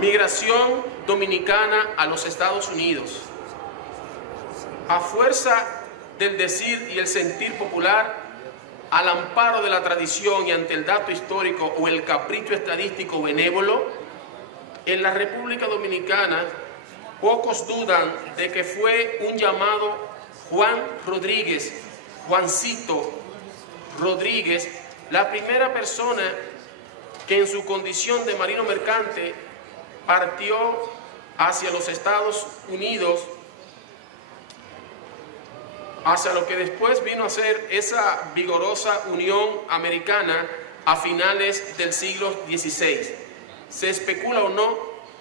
Migración dominicana a los Estados Unidos. A fuerza del decir y el sentir popular, al amparo de la tradición y ante el dato histórico o el capricho estadístico benévolo, en la República Dominicana pocos dudan de que fue un llamado Juan Rodríguez, Juancito Rodríguez, la primera persona que en su condición de marino mercante partió hacia los Estados Unidos, hacia lo que después vino a ser esa vigorosa Unión Americana a finales del siglo XVI. Se especula o no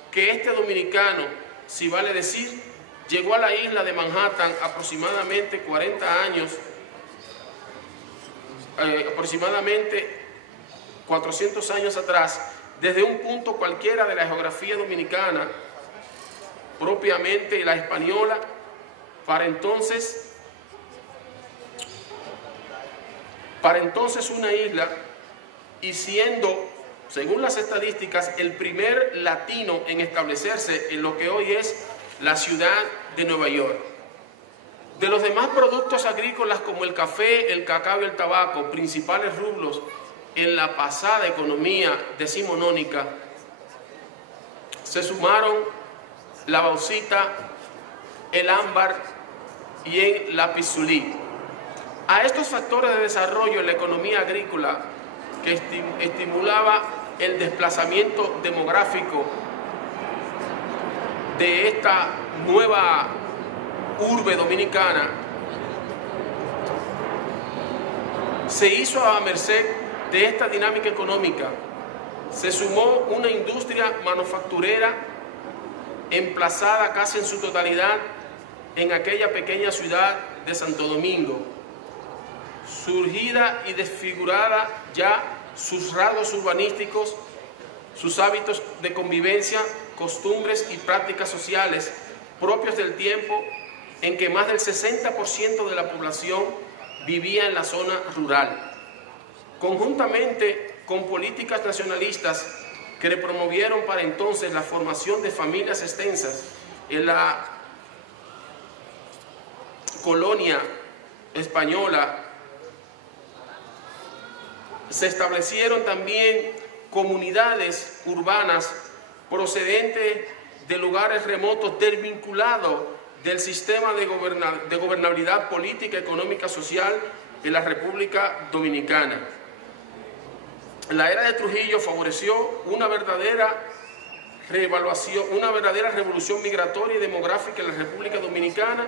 que este dominicano, si vale decir, llegó a la isla de Manhattan aproximadamente 40 años, aproximadamente 400 años atrás, desde un punto cualquiera de la geografía dominicana, propiamente la española, para entonces una isla, y siendo, según las estadísticas, el primer latino en establecerse en lo que hoy es la ciudad de Nueva York. De los demás productos agrícolas como el café, el cacao y el tabaco, principales rubros en la pasada economía decimonónica, se sumaron la bauxita, el ámbar y el lapizulí. A estos factores de desarrollo en la economía agrícola que estimulaba el desplazamiento demográfico de esta nueva urbe dominicana, se hizo a merced de esta dinámica económica. Se sumó una industria manufacturera emplazada casi en su totalidad en aquella pequeña ciudad de Santo Domingo, surgida y desfigurada ya sus rasgos urbanísticos, sus hábitos de convivencia, costumbres y prácticas sociales propios del tiempo en que más del 60% de la población vivía en la zona rural. Conjuntamente con políticas nacionalistas que promovieron para entonces la formación de familias extensas en la colonia española, se establecieron también comunidades urbanas procedentes de lugares remotos desvinculados del sistema de gobernabilidad política, económica, social en la República Dominicana. La era de Trujillo favoreció una verdadera reevaluación, una verdadera revolución migratoria y demográfica en la República Dominicana,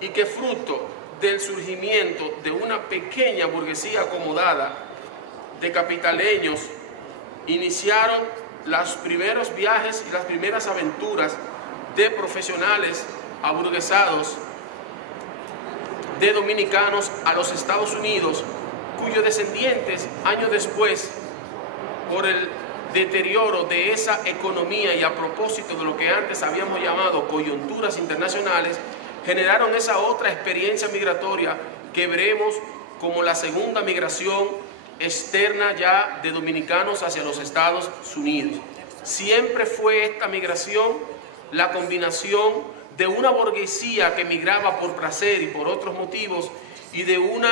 y que fruto del surgimiento de una pequeña burguesía acomodada de capitaleños iniciaron los primeros viajes y las primeras aventuras de profesionales aburguesados de dominicanos a los Estados Unidos, cuyos descendientes años después, por el deterioro de esa economía y a propósito de lo que antes habíamos llamado coyunturas internacionales, generaron esa otra experiencia migratoria que veremos como la segunda migración externa ya de dominicanos hacia los Estados Unidos. Siempre fue esta migración la combinación de una burguesía que migraba por placer y por otros motivos, y de una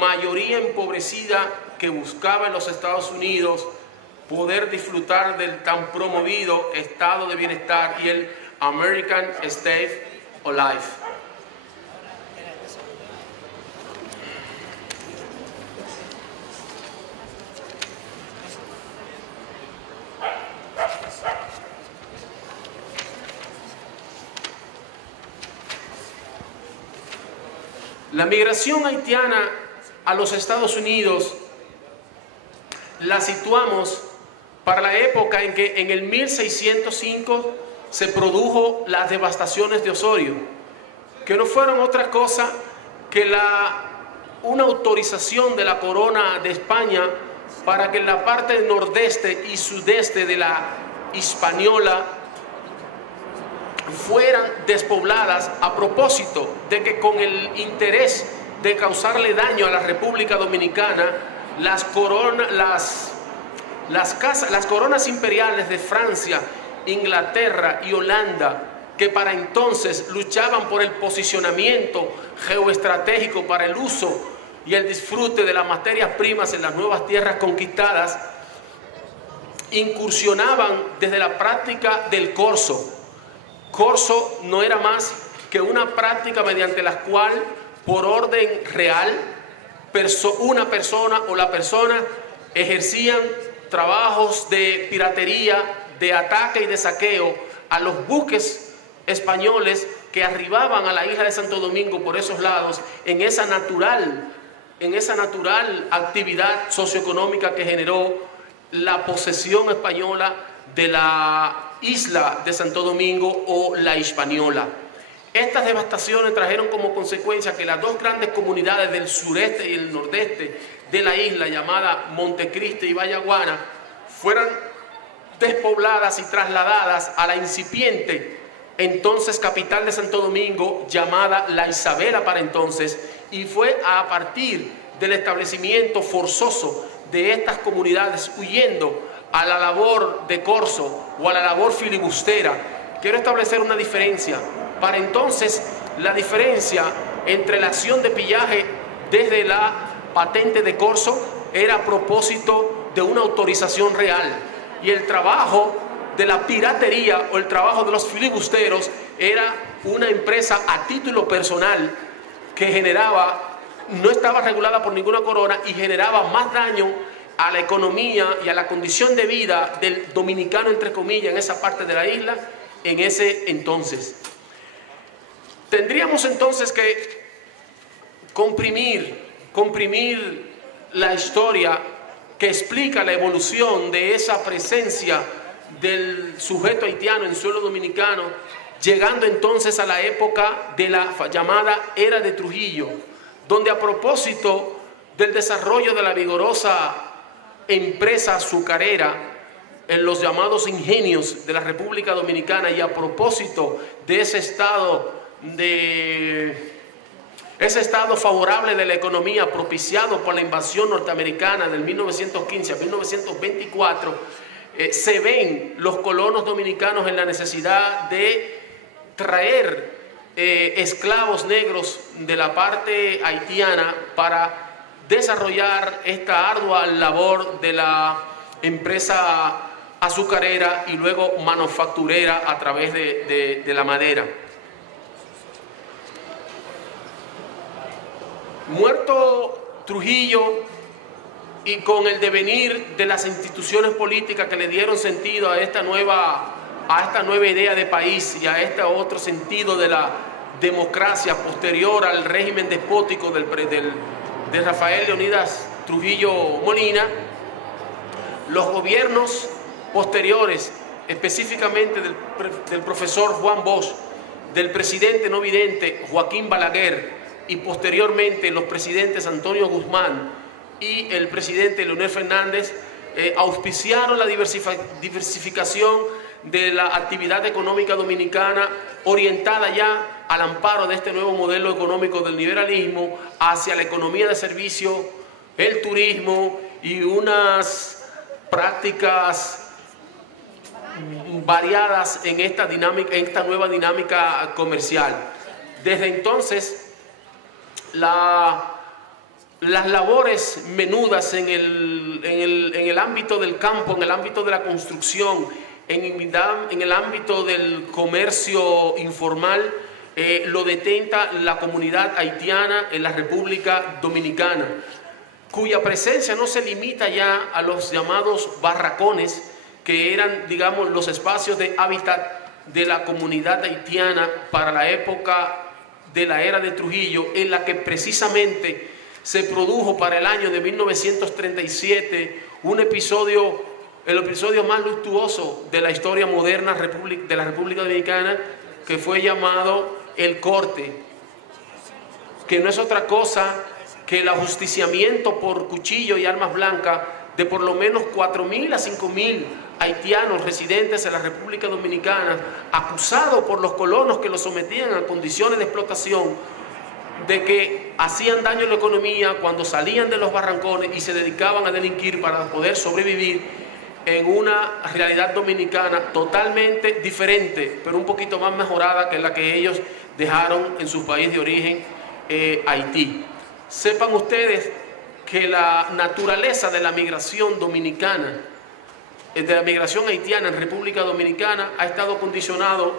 mayoría empobrecida que buscaba en los Estados Unidos poder disfrutar del tan promovido estado de bienestar y el American State of Life. La migración haitiana a los Estados Unidos la situamos para la época en que en el 1605 se produjo las devastaciones de Osorio, que no fueron otra cosa que una autorización de la corona de España para que en la parte nordeste y sudeste de la Hispaniola fueran despobladas, a propósito de que, con el interés de causarle daño a la República Dominicana, las coronas imperiales de Francia, Inglaterra y Holanda, que para entonces luchaban por el posicionamiento geoestratégico para el uso y el disfrute de las materias primas en las nuevas tierras conquistadas, incursionaban desde la práctica del corso. Corso no era más que una práctica mediante la cual, por orden real, una persona o la persona ejercían trabajos de piratería, de ataque y de saqueo a los buques españoles que arribaban a la isla de Santo Domingo por esos lados, en esa natural actividad socioeconómica que generó la posesión española de la isla de Santo Domingo o la Hispaniola. Estas devastaciones trajeron como consecuencia que las dos grandes comunidades del sureste y el nordeste de la isla, llamada Montecristi y Vallaguana, fueran despobladas y trasladadas a la incipiente entonces capital de Santo Domingo, llamada La Isabela para entonces, y fue a partir del establecimiento forzoso de estas comunidades, huyendo a la labor de corso o a la labor filibustera. Quiero establecer una diferencia. Para entonces, la diferencia entre la acción de pillaje desde la patente de corso era a propósito de una autorización real, y el trabajo de la piratería o el trabajo de los filibusteros era una empresa a título personal que generaba, no estaba regulada por ninguna corona y generaba más daño a la economía y a la condición de vida del dominicano, entre comillas, en esa parte de la isla, en ese entonces. Tendríamos entonces que comprimir la historia que explica la evolución de esa presencia del sujeto haitiano en suelo dominicano, llegando entonces a la época de la llamada Era de Trujillo, donde a propósito del desarrollo de la vigorosa empresa azucarera en los llamados ingenios de la República Dominicana, y a propósito de ese estado favorable de la economía propiciado por la invasión norteamericana del 1915 a 1924, se ven los colonos dominicanos en la necesidad de traer esclavos negros de la parte haitiana para desarrollar esta ardua labor de la empresa azucarera y luego manufacturera a través de la madera. Muerto Trujillo, y con el devenir de las instituciones políticas que le dieron sentido a esta nueva idea de país y a este otro sentido de la democracia posterior al régimen despótico de Rafael Leonidas Trujillo Molina, los gobiernos posteriores, específicamente del profesor Juan Bosch, del presidente no vidente Joaquín Balaguer, y posteriormente los presidentes Antonio Guzmán y el presidente Leonel Fernández, auspiciaron la diversificación de la actividad económica dominicana, orientada ya al amparo de este nuevo modelo económico del liberalismo hacia la economía de servicio, el turismo y unas prácticas variadas en esta nueva dinámica comercial. Desde entonces, las labores menudas en el ámbito del campo, en el ámbito de la construcción, en el ámbito del comercio informal, lo detenta la comunidad haitiana en la República Dominicana, cuya presencia no se limita ya a los llamados barracones, que eran, digamos, los espacios de hábitat de la comunidad haitiana para la época de la Era de Trujillo, en la que precisamente se produjo para el año de 1937 el episodio más luctuoso de la historia moderna de la República Dominicana, que fue llamado el Corte, que no es otra cosa que el ajusticiamiento por cuchillo y armas blancas de por lo menos 4.000 a 5.000 haitianos residentes en la República Dominicana, acusados por los colonos que los sometían a condiciones de explotación, de que hacían daño a la economía cuando salían de los barrancones y se dedicaban a delinquir para poder sobrevivir en una realidad dominicana totalmente diferente, pero un poquito más mejorada que la que ellos dejaron en su país de origen, Haití. Sepan ustedes que la naturaleza de la migración dominicana, de la migración haitiana en República Dominicana, ha estado condicionado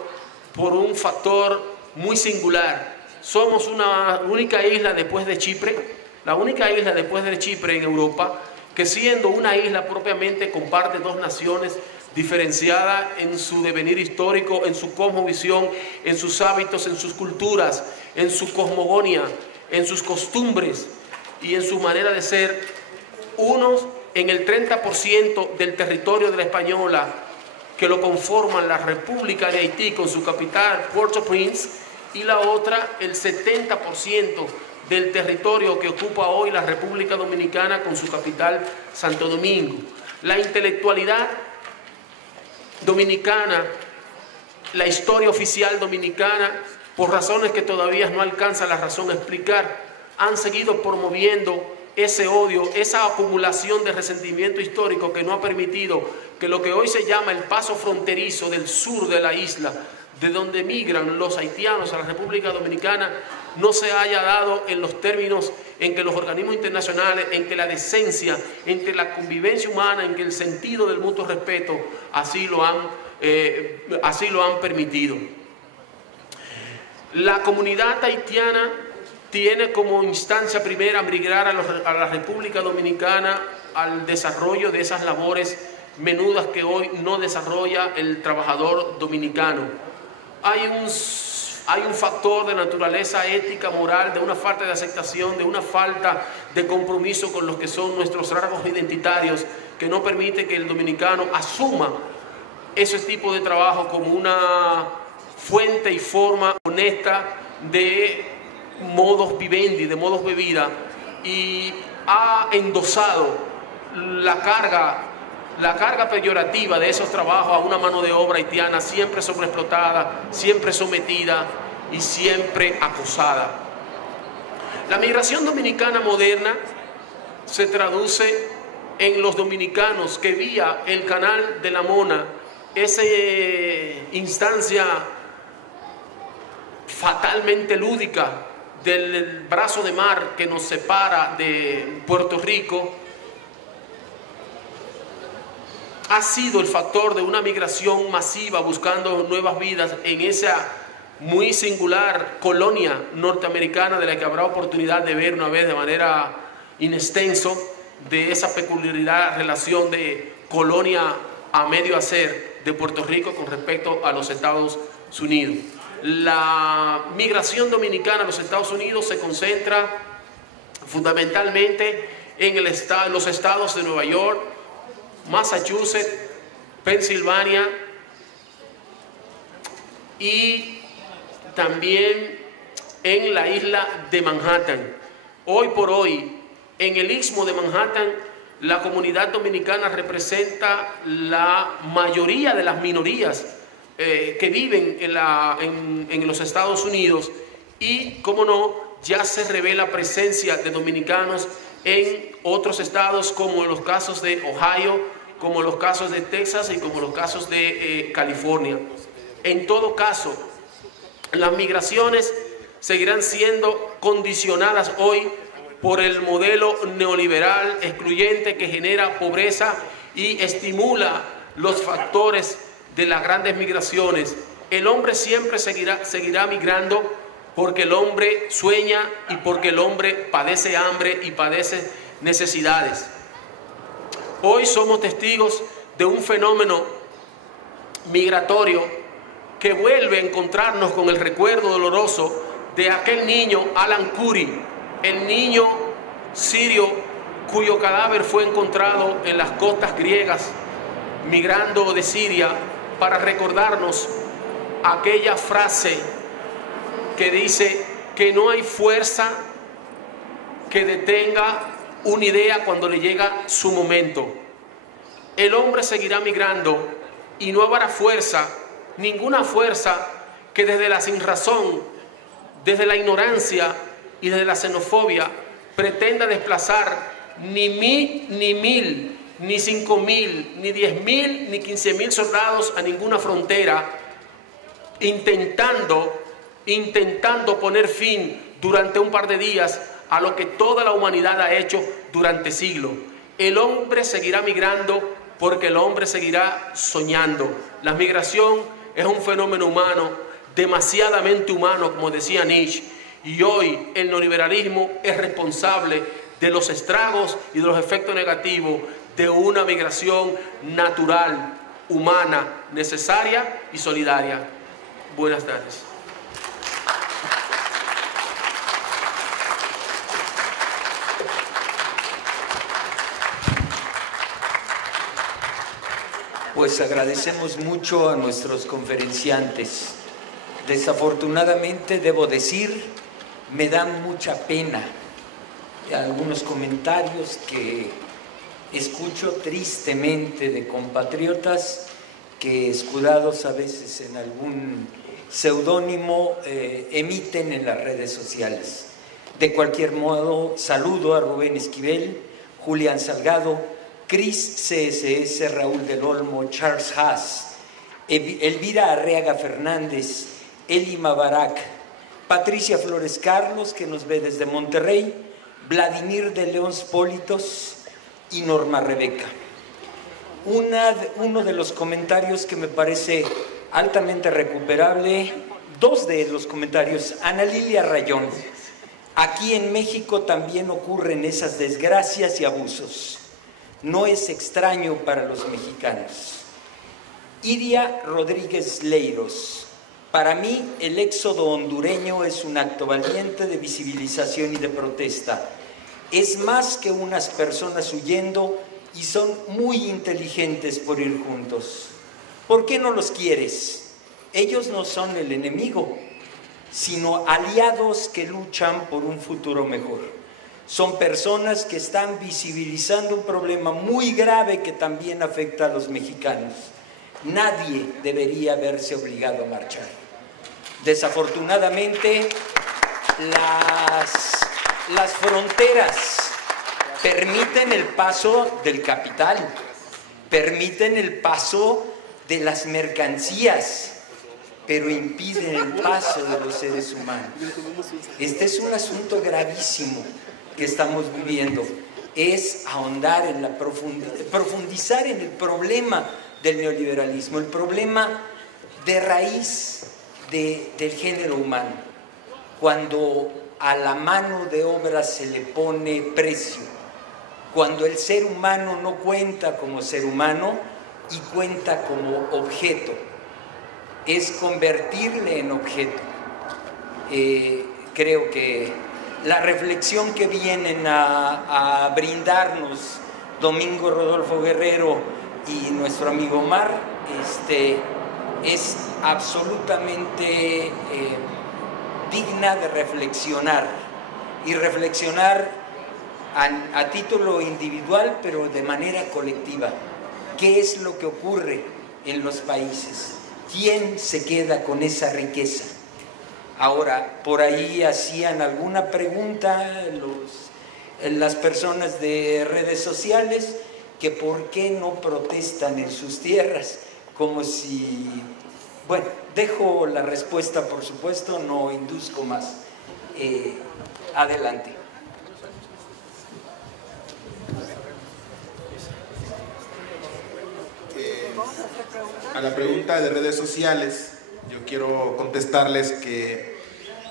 por un factor muy singular. Somos una única isla después de Chipre, la única isla después de Chipre en Europa, que siendo una isla propiamente comparte dos naciones diferenciadas en su devenir histórico, en su cosmovisión, en sus hábitos, en sus culturas, en su cosmogonía, en sus costumbres y en su manera de ser. Unos en el 30% del territorio de la Española, que lo conforman la República de Haití con su capital Port-au-Prince, y la otra el 70% del territorio que ocupa hoy la República Dominicana con su capital Santo Domingo. La intelectualidad dominicana, la historia oficial dominicana, por razones que todavía no alcanza la razón a explicar, han seguido promoviendo ese odio, esa acumulación de resentimiento histórico que no ha permitido que lo que hoy se llama el paso fronterizo del sur de la isla, de donde migran los haitianos a la República Dominicana, no se haya dado en los términos en que los organismos internacionales, en que la decencia, en que la convivencia humana, en que el sentido del mutuo respeto así lo han permitido. La comunidad haitiana tiene como instancia primera migrar a la República Dominicana al desarrollo de esas labores menudas que hoy no desarrolla el trabajador dominicano. Hay un factor de naturaleza ética, moral, de una falta de aceptación, de una falta de compromiso con los que son nuestros rasgos identitarios, que no permite que el dominicano asuma ese tipo de trabajo como una fuente y forma honesta de modus vivendi, de modus vivida, y ha endosado la carga peyorativa de esos trabajos a una mano de obra haitiana siempre sobreexplotada, siempre sometida y siempre acosada. La migración dominicana moderna se traduce en los dominicanos que vía el canal de la Mona, esa instancia fatalmente lúdica del brazo de mar que nos separa de Puerto Rico, ha sido el factor de una migración masiva buscando nuevas vidas en esa muy singular colonia norteamericana de la que habrá oportunidad de ver una vez de manera in extenso, de esa peculiaridad relación de colonia a medio hacer de Puerto Rico con respecto a los Estados Unidos. La migración dominicana a los Estados Unidos se concentra fundamentalmente en los estados de Nueva York, Massachusetts, Pensilvania y también en la isla de Manhattan. Hoy por hoy, en el Istmo de Manhattan, la comunidad dominicana representa la mayoría de las minorías que viven en los Estados Unidos, y, como no, ya se revela presencia de dominicanos en otros estados, como en los casos de Ohio, como los casos de Texas y como los casos de California. En todo caso, las migraciones seguirán siendo condicionadas hoy por el modelo neoliberal excluyente que genera pobreza y estimula los factores de las grandes migraciones. El hombre siempre seguirá migrando porque el hombre sueña y porque el hombre padece hambre y padece necesidades. Hoy somos testigos de un fenómeno migratorio que vuelve a encontrarnos con el recuerdo doloroso de aquel niño Alan Kurdi, el niño sirio cuyo cadáver fue encontrado en las costas griegas migrando de Siria, para recordarnos aquella frase que dice que no hay fuerza que detenga una idea cuando le llega su momento. El hombre seguirá migrando y no habrá fuerza, ninguna fuerza, que desde la sinrazón, desde la ignorancia y desde la xenofobia pretenda desplazar ni 1.000, ni 1.000, ni 5.000, ni 10.000, ni 15.000 soldados a ninguna frontera, intentando poner fin durante un par de días a lo que toda la humanidad ha hecho durante siglos. El hombre seguirá migrando porque el hombre seguirá soñando. La migración es un fenómeno humano, demasiadamente humano, como decía Nietzsche, y hoy el neoliberalismo es responsable de los estragos y de los efectos negativos de una migración natural, humana, necesaria y solidaria. Buenas tardes. Pues agradecemos mucho a nuestros conferenciantes. Desafortunadamente, debo decir, me dan mucha pena algunos comentarios que escucho tristemente de compatriotas que, escudados a veces en algún seudónimo, emiten en las redes sociales. De cualquier modo, saludo a Rubén Esquivel, Julián Salgado, Cris CSS, Raúl del Olmo, Charles Haas, Elvira Arriaga Fernández, Elima Barak, Patricia Flores Carlos, que nos ve desde Monterrey, Vladimir de León Spólitos y Norma Rebeca. Uno de los comentarios que me parece altamente recuperable, dos de los comentarios, Ana Lilia Rayón. Aquí en México también ocurren esas desgracias y abusos. No es extraño para los mexicanos. Iria Rodríguez Leiros. Para mí, el éxodo hondureño es un acto valiente de visibilización y de protesta. Es más que unas personas huyendo y son muy inteligentes por ir juntos. ¿Por qué no los quieres? Ellos no son el enemigo, sino aliados que luchan por un futuro mejor. Son personas que están visibilizando un problema muy grave que también afecta a los mexicanos. Nadie debería verse obligado a marchar. Desafortunadamente, las fronteras permiten el paso del capital, permiten el paso de las mercancías, pero impiden el paso de los seres humanos. Este es un asunto gravísimo que estamos viviendo. Es ahondar en la profundizar en el problema del neoliberalismo, el problema de raíz del género humano. Cuando a la mano de obra se le pone precio, cuando el ser humano no cuenta como ser humano y cuenta como objeto, es convertirle en objeto. Creo que la reflexión que vienen a brindarnos Domingo Rodolfo Guerrero y nuestro amigo Omar es absolutamente digna de reflexionar, y reflexionar a título individual, pero de manera colectiva. ¿Qué es lo que ocurre en los países? ¿Quién se queda con esa riqueza? Ahora, por ahí hacían alguna pregunta las personas de redes sociales, que por qué no protestan en sus tierras, como si... Bueno, dejo la respuesta, por supuesto, no induzco más. Adelante. A la pregunta de redes sociales, yo quiero contestarles que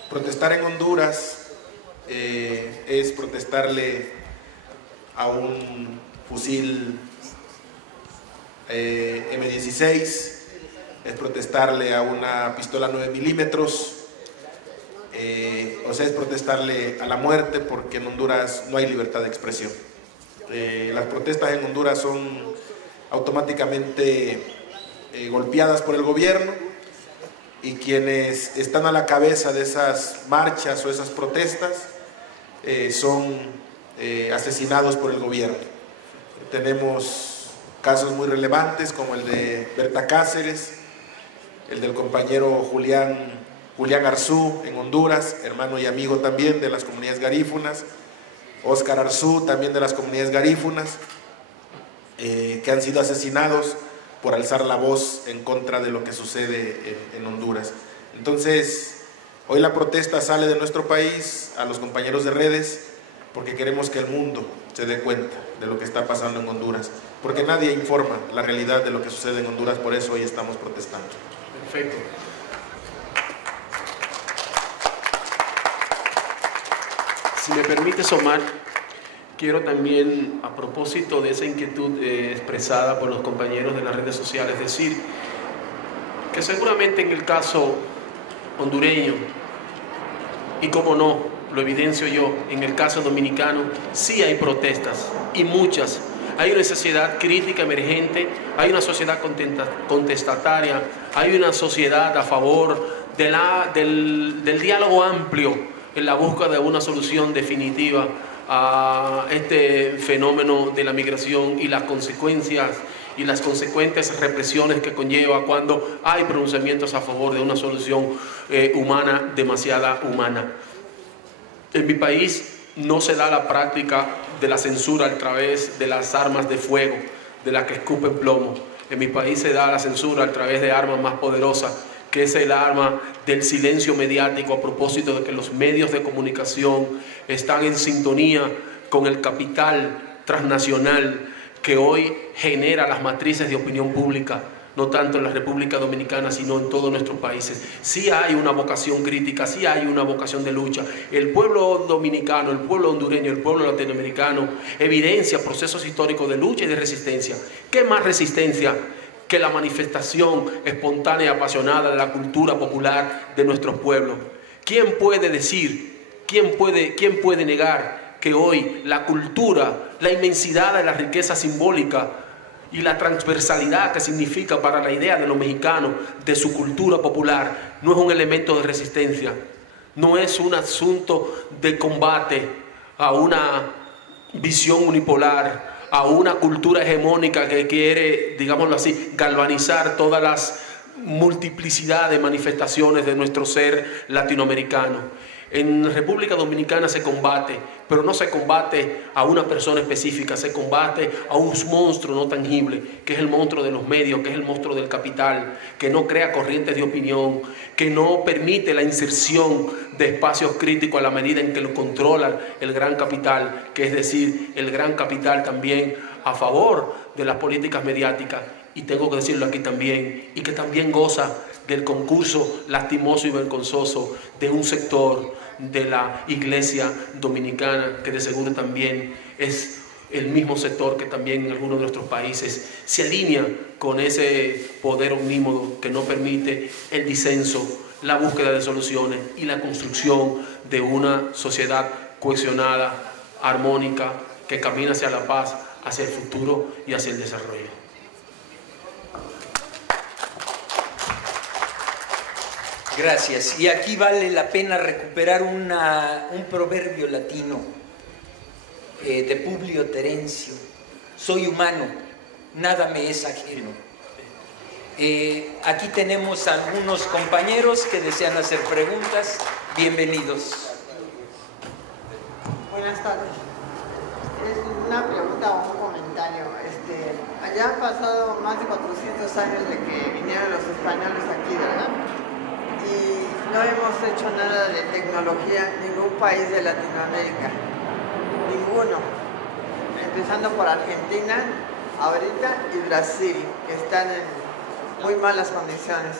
protestar en Honduras es protestarle a un fusil M16, es protestarle a una pistola 9 milímetros, o sea, es protestarle a la muerte, porque en Honduras no hay libertad de expresión. Las protestas en Honduras son automáticamente golpeadas por el gobierno, y quienes están a la cabeza de esas marchas o esas protestas son asesinados por el gobierno. Tenemos casos muy relevantes como el de Berta Cáceres, el del compañero Julián Arzú en Honduras, hermano y amigo también de las comunidades garífunas, Óscar Arzú también de las comunidades garífunas, que han sido asesinados por alzar la voz en contra de lo que sucede en Honduras. Entonces, hoy la protesta sale de nuestro país a los compañeros de redes porque queremos que el mundo se dé cuenta de lo que está pasando en Honduras, porque nadie informa la realidad de lo que sucede en Honduras, por eso hoy estamos protestando. Perfecto. Si me permites, Omar, quiero también, a propósito de esa inquietud expresada por los compañeros de las redes sociales, decir que seguramente en el caso hondureño, y como no, lo evidencio yo, en el caso dominicano, sí hay protestas, y muchas. Hay una sociedad crítica emergente, hay una sociedad contestataria, hay una sociedad a favor del diálogo amplio en la búsqueda de una solución definitiva a este fenómeno de la migración y las consecuencias y las consecuentes represiones que conlleva cuando hay pronunciamientos a favor de una solución humana, demasiada humana. En mi país no se da la práctica de la censura a través de las armas de fuego, de las que escupen plomo. En mi país se da la censura a través de armas más poderosas, que es el arma del silencio mediático, a propósito de que los medios de comunicación están en sintonía con el capital transnacional que hoy genera las matrices de opinión pública, no tanto en la República Dominicana, sino en todos nuestros países. Sí hay una vocación crítica, sí hay una vocación de lucha. El pueblo dominicano, el pueblo hondureño, el pueblo latinoamericano evidencia procesos históricos de lucha y de resistencia. ¿Qué más resistencia que la manifestación espontánea y apasionada de la cultura popular de nuestros pueblos? ¿Quién puede decir, quién puede negar que hoy la cultura, la inmensidad de la riqueza simbólica y la transversalidad que significa para la idea de los mexicanos de su cultura popular no es un elemento de resistencia, no es un asunto de combate a una visión unipolar, a una cultura hegemónica que quiere, digámoslo así, galvanizar todas las multiplicidad de manifestaciones de nuestro ser latinoamericano? En República Dominicana se combate, pero no se combate a una persona específica, se combate a un monstruo no tangible, que es el monstruo de los medios, que es el monstruo del capital, que no crea corrientes de opinión, que no permite la inserción de espacios críticos a la medida en que lo controla el gran capital, que es decir, el gran capital también a favor de las políticas mediáticas, y tengo que decirlo aquí también, y que también goza del concurso lastimoso y vergonzoso de un sector de la iglesia dominicana, que de seguro también es el mismo sector que también en algunos de nuestros países se alinea con ese poder omnímodo que no permite el disenso, la búsqueda de soluciones y la construcción de una sociedad cohesionada, armónica, que camina hacia la paz, hacia el futuro y hacia el desarrollo. Gracias. Y aquí vale la pena recuperar un proverbio latino de Publio Terencio: soy humano, nada me es ajeno. Aquí tenemos a algunos compañeros que desean hacer preguntas. Bienvenidos. Buenas tardes. Es una pregunta o un comentario. Allá han pasado más de 400 años de que vinieron los españoles aquí, ¿verdad? Y no hemos hecho nada de tecnología en ningún país de Latinoamérica, ninguno, empezando por Argentina ahorita y Brasil, que están en muy malas condiciones.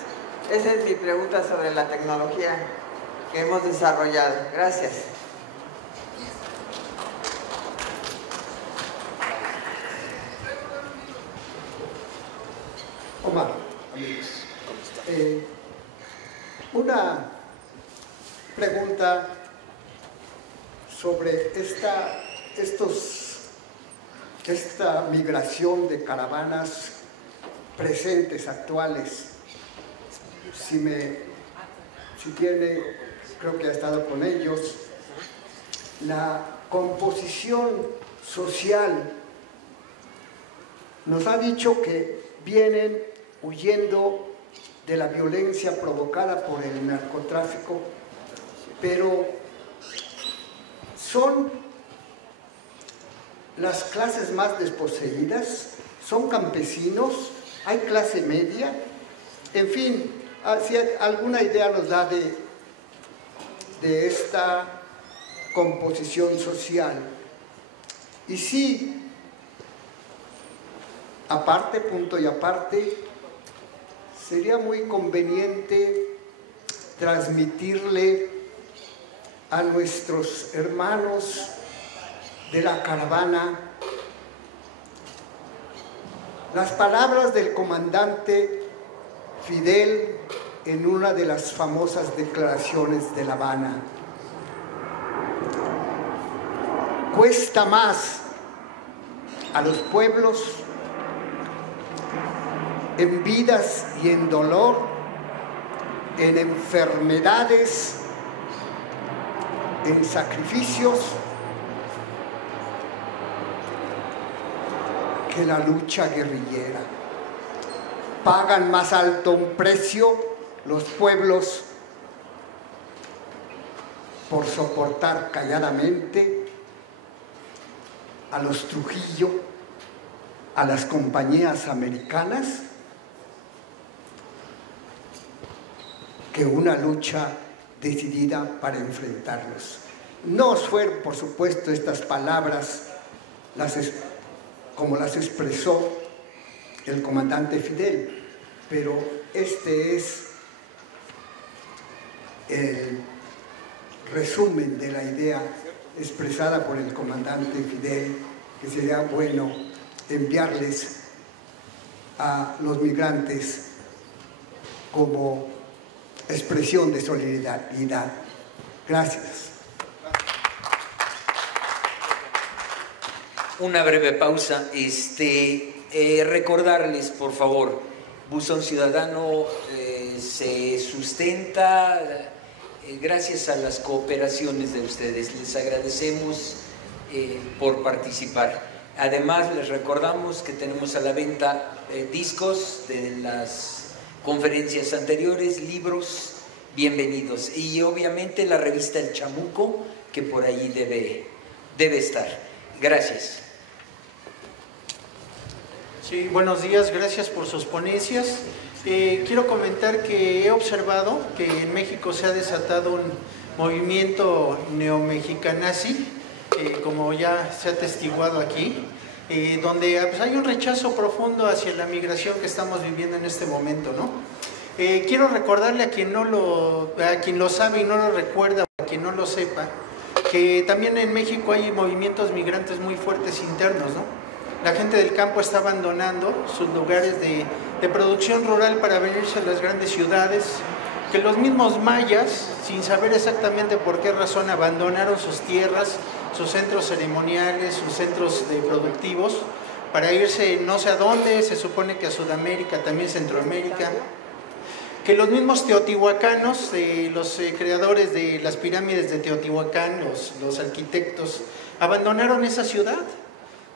Esa es mi pregunta sobre la tecnología que hemos desarrollado. Gracias. Omar, amigos, una pregunta sobre esta migración de caravanas presentes, actuales. Si tiene, creo que ha estado con ellos, la composición social. Nos ha dicho que vienen huyendo de la violencia provocada por el narcotráfico, pero son las clases más desposeídas, son campesinos, hay clase media, en fin, si alguna idea nos da de esta composición social. Y sí, aparte, punto y aparte, sería muy conveniente transmitirle a nuestros hermanos de la caravana las palabras del comandante Fidel en una de las famosas declaraciones de La Habana. Cuesta más a los pueblos en vidas y en dolor, en enfermedades, en sacrificios, que la lucha guerrillera. Pagan más alto un precio los pueblos por soportar calladamente a los Trujillo, a las compañías americanas, que una lucha decidida para enfrentarlos. No fueron, por supuesto, estas palabras como las expresó el comandante Fidel, pero este es el resumen de la idea expresada por el comandante Fidel, que sería bueno enviarles a los migrantes como expresión de solidaridad. Gracias. Una breve pausa. Recordarles, por favor, Buzón Ciudadano se sustenta gracias a las cooperaciones de ustedes. Les agradecemos por participar. Además, les recordamos que tenemos a la venta discos de las conferencias anteriores, libros, bienvenidos. Y obviamente la revista El Chamuco, que por ahí debe estar. Gracias. Sí, buenos días, gracias por sus ponencias. Quiero comentar que he observado que en México se ha desatado un movimiento neomexicanazi, como ya se ha atestiguado aquí, donde pues, hay un rechazo profundo hacia la migración que estamos viviendo en este momento, ¿no? Quiero recordarle a quien lo sabe y no lo recuerda, a quien no lo sepa, que también en México hay movimientos migrantes muy fuertes internos, ¿no? La gente del campo está abandonando sus lugares de producción rural para venirse a las grandes ciudades, que los mismos mayas, sin saber exactamente por qué razón, abandonaron sus tierras, sus centros ceremoniales, sus centros productivos, para irse no sé a dónde, se supone que a Sudamérica, también Centroamérica, que los mismos teotihuacanos, los creadores de las pirámides de Teotihuacán, los arquitectos, abandonaron esa ciudad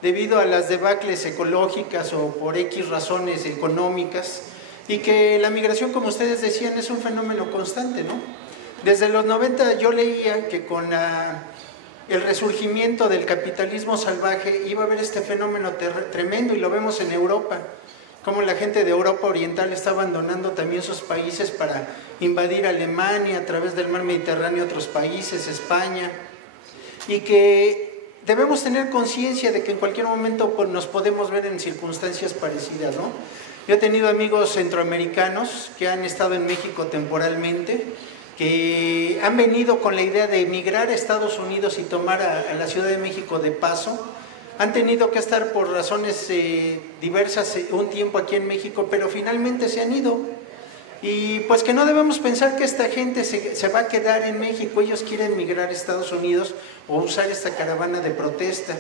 debido a las debacles ecológicas o por X razones económicas, y que la migración, como ustedes decían, es un fenómeno constante, ¿no? Desde los 90 yo leía que con el resurgimiento del capitalismo salvaje iba a haber este fenómeno tremendo, y lo vemos en Europa, como la gente de Europa Oriental está abandonando también sus países para invadir Alemania, a través del mar Mediterráneo otros países, España, y que debemos tener conciencia de que en cualquier momento nos podemos ver en circunstancias parecidas, ¿no? Yo he tenido amigos centroamericanos que han estado en México temporalmente, que han venido con la idea de emigrar a Estados Unidos y tomar a la Ciudad de México de paso. Han tenido que estar por razones diversas un tiempo aquí en México, pero finalmente se han ido. Y pues que no debemos pensar que esta gente se va a quedar en México. Ellos quieren migrar a Estados Unidos o usar esta caravana de protesta.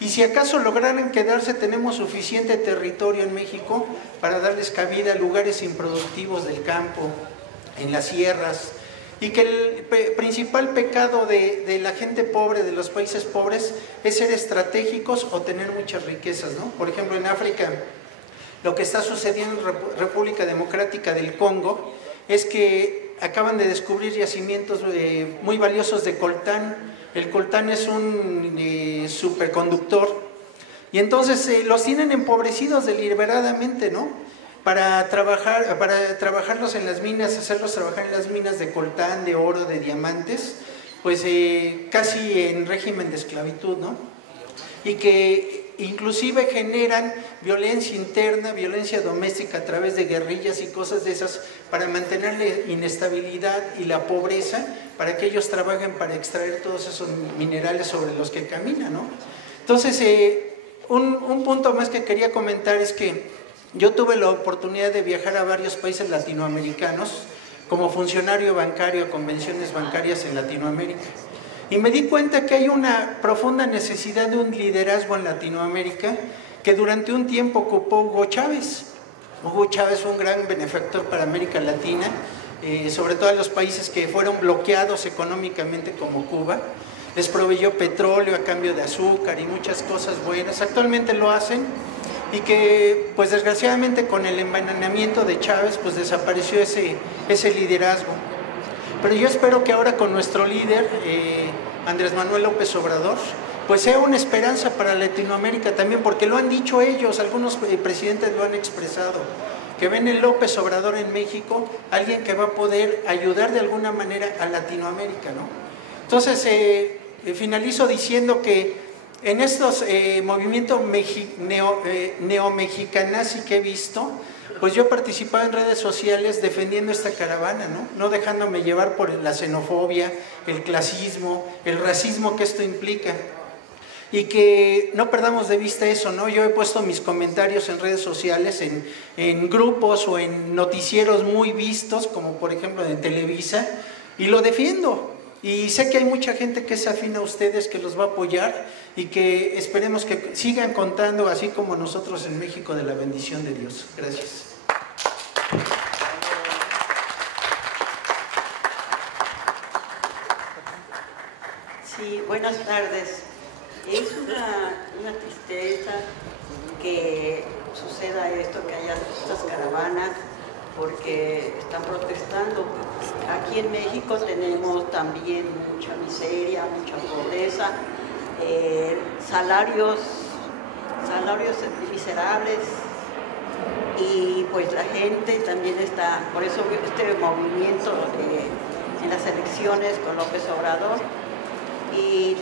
Y si acaso lograran quedarse, tenemos suficiente territorio en México para darles cabida a lugares improductivos del campo, en las sierras. Y que el principal pecado de la gente pobre, de los países pobres, es ser estratégicos o tener muchas riquezas, ¿no? Por ejemplo, en África, lo que está sucediendo en República Democrática del Congo es que acaban de descubrir yacimientos muy valiosos de coltán. El coltán es un superconductor, y entonces los tienen empobrecidos deliberadamente, ¿no? Para trabajarlos en las minas, hacerlos trabajar en las minas de coltán, de oro, de diamantes, pues casi en régimen de esclavitud, ¿no? Y que inclusive generan violencia interna, violencia doméstica a través de guerrillas y cosas de esas para mantener la inestabilidad y la pobreza, para que ellos trabajen para extraer todos esos minerales sobre los que caminan, ¿no? Entonces, un punto más que quería comentar es que yo tuve la oportunidad de viajar a varios países latinoamericanos como funcionario bancario, convenciones bancarias en Latinoamérica. Y me di cuenta que hay una profunda necesidad de un liderazgo en Latinoamérica que durante un tiempo ocupó Hugo Chávez. Hugo Chávez fue un gran benefactor para América Latina, sobre todo a los países que fueron bloqueados económicamente como Cuba. Les proveyó petróleo a cambio de azúcar y muchas cosas buenas. Actualmente lo hacen y que pues desgraciadamente con el envenenamiento de Chávez pues desapareció ese liderazgo. Pero yo espero que ahora con nuestro líder, Andrés Manuel López Obrador, pues sea una esperanza para Latinoamérica también, porque lo han dicho ellos, algunos presidentes lo han expresado, que ven en López Obrador en México alguien que va a poder ayudar de alguna manera a Latinoamérica, ¿no? Entonces, finalizo diciendo que en estos movimientos neomexicanazzi que he visto, pues yo he participado en redes sociales defendiendo esta caravana, ¿no? No dejándome llevar por la xenofobia, el clasismo, el racismo que esto implica. Y que no perdamos de vista eso, ¿no? Yo he puesto mis comentarios en redes sociales, en grupos o en noticieros muy vistos, como por ejemplo en Televisa, y lo defiendo. Y sé que hay mucha gente que es afín a ustedes, que los va a apoyar y que esperemos que sigan contando, así como nosotros en México, de la bendición de Dios. Gracias. Sí, buenas tardes. Es una tristeza que suceda esto, que haya estas caravanas, porque están protestando. Aquí en México tenemos también mucha miseria, mucha pobreza, salarios miserables, y pues la gente también está, por eso este movimiento en las elecciones con López Obrador, y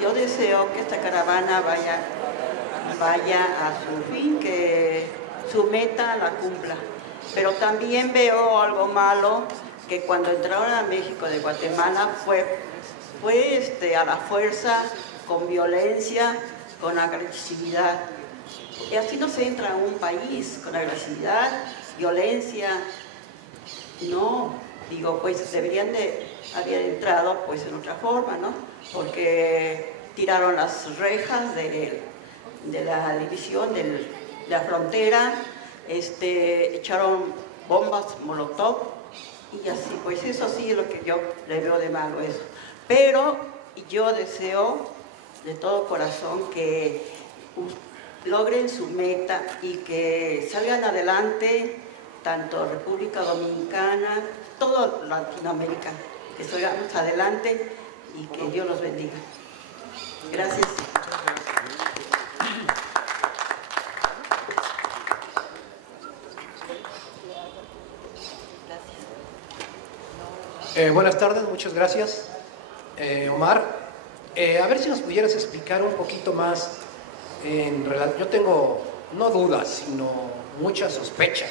yo deseo que esta caravana vaya a su fin, que su meta la cumpla. Pero también veo algo malo, que cuando entraron a México de Guatemala fue a la fuerza, con violencia, con agresividad. Y así no se entra a un país, con agresividad, violencia. No, digo, pues deberían de haber entrado pues en otra forma, ¿no? Porque tiraron las rejas de la división, de la frontera, echaron bombas molotov, y así, pues eso sí es lo que yo le veo de malo eso. Pero yo deseo de todo corazón que logren su meta y que salgan adelante, tanto República Dominicana, toda Latinoamérica, que salgamos adelante y que Dios los bendiga. Gracias. Buenas tardes, muchas gracias, Omar. A ver si nos pudieras explicar un poquito más. Yo tengo, no dudas, sino muchas sospechas.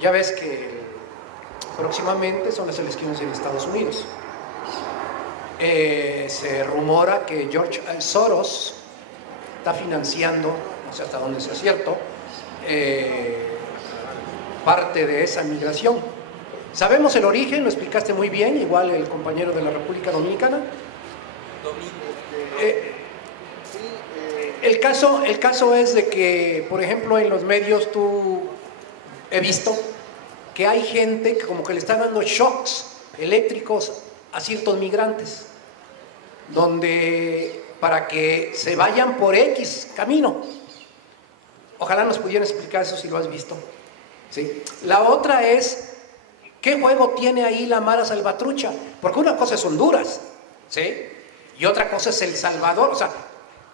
Ya ves que próximamente son las elecciones en Estados Unidos. Se rumora que George Soros está financiando, no sé hasta dónde sea cierto, parte de esa migración. Sabemos el origen, lo explicaste muy bien, igual el compañero de la República Dominicana. El caso es de que, por ejemplo, en los medios he visto que hay gente que como que le está dando shocks eléctricos a ciertos migrantes, para que se vayan por X camino. Ojalá nos pudieran explicar eso si lo has visto. ¿Sí? La otra es, ¿qué juego tiene ahí la Mara Salvatrucha? Porque una cosa es Honduras, ¿sí? Y otra cosa es El Salvador. O sea,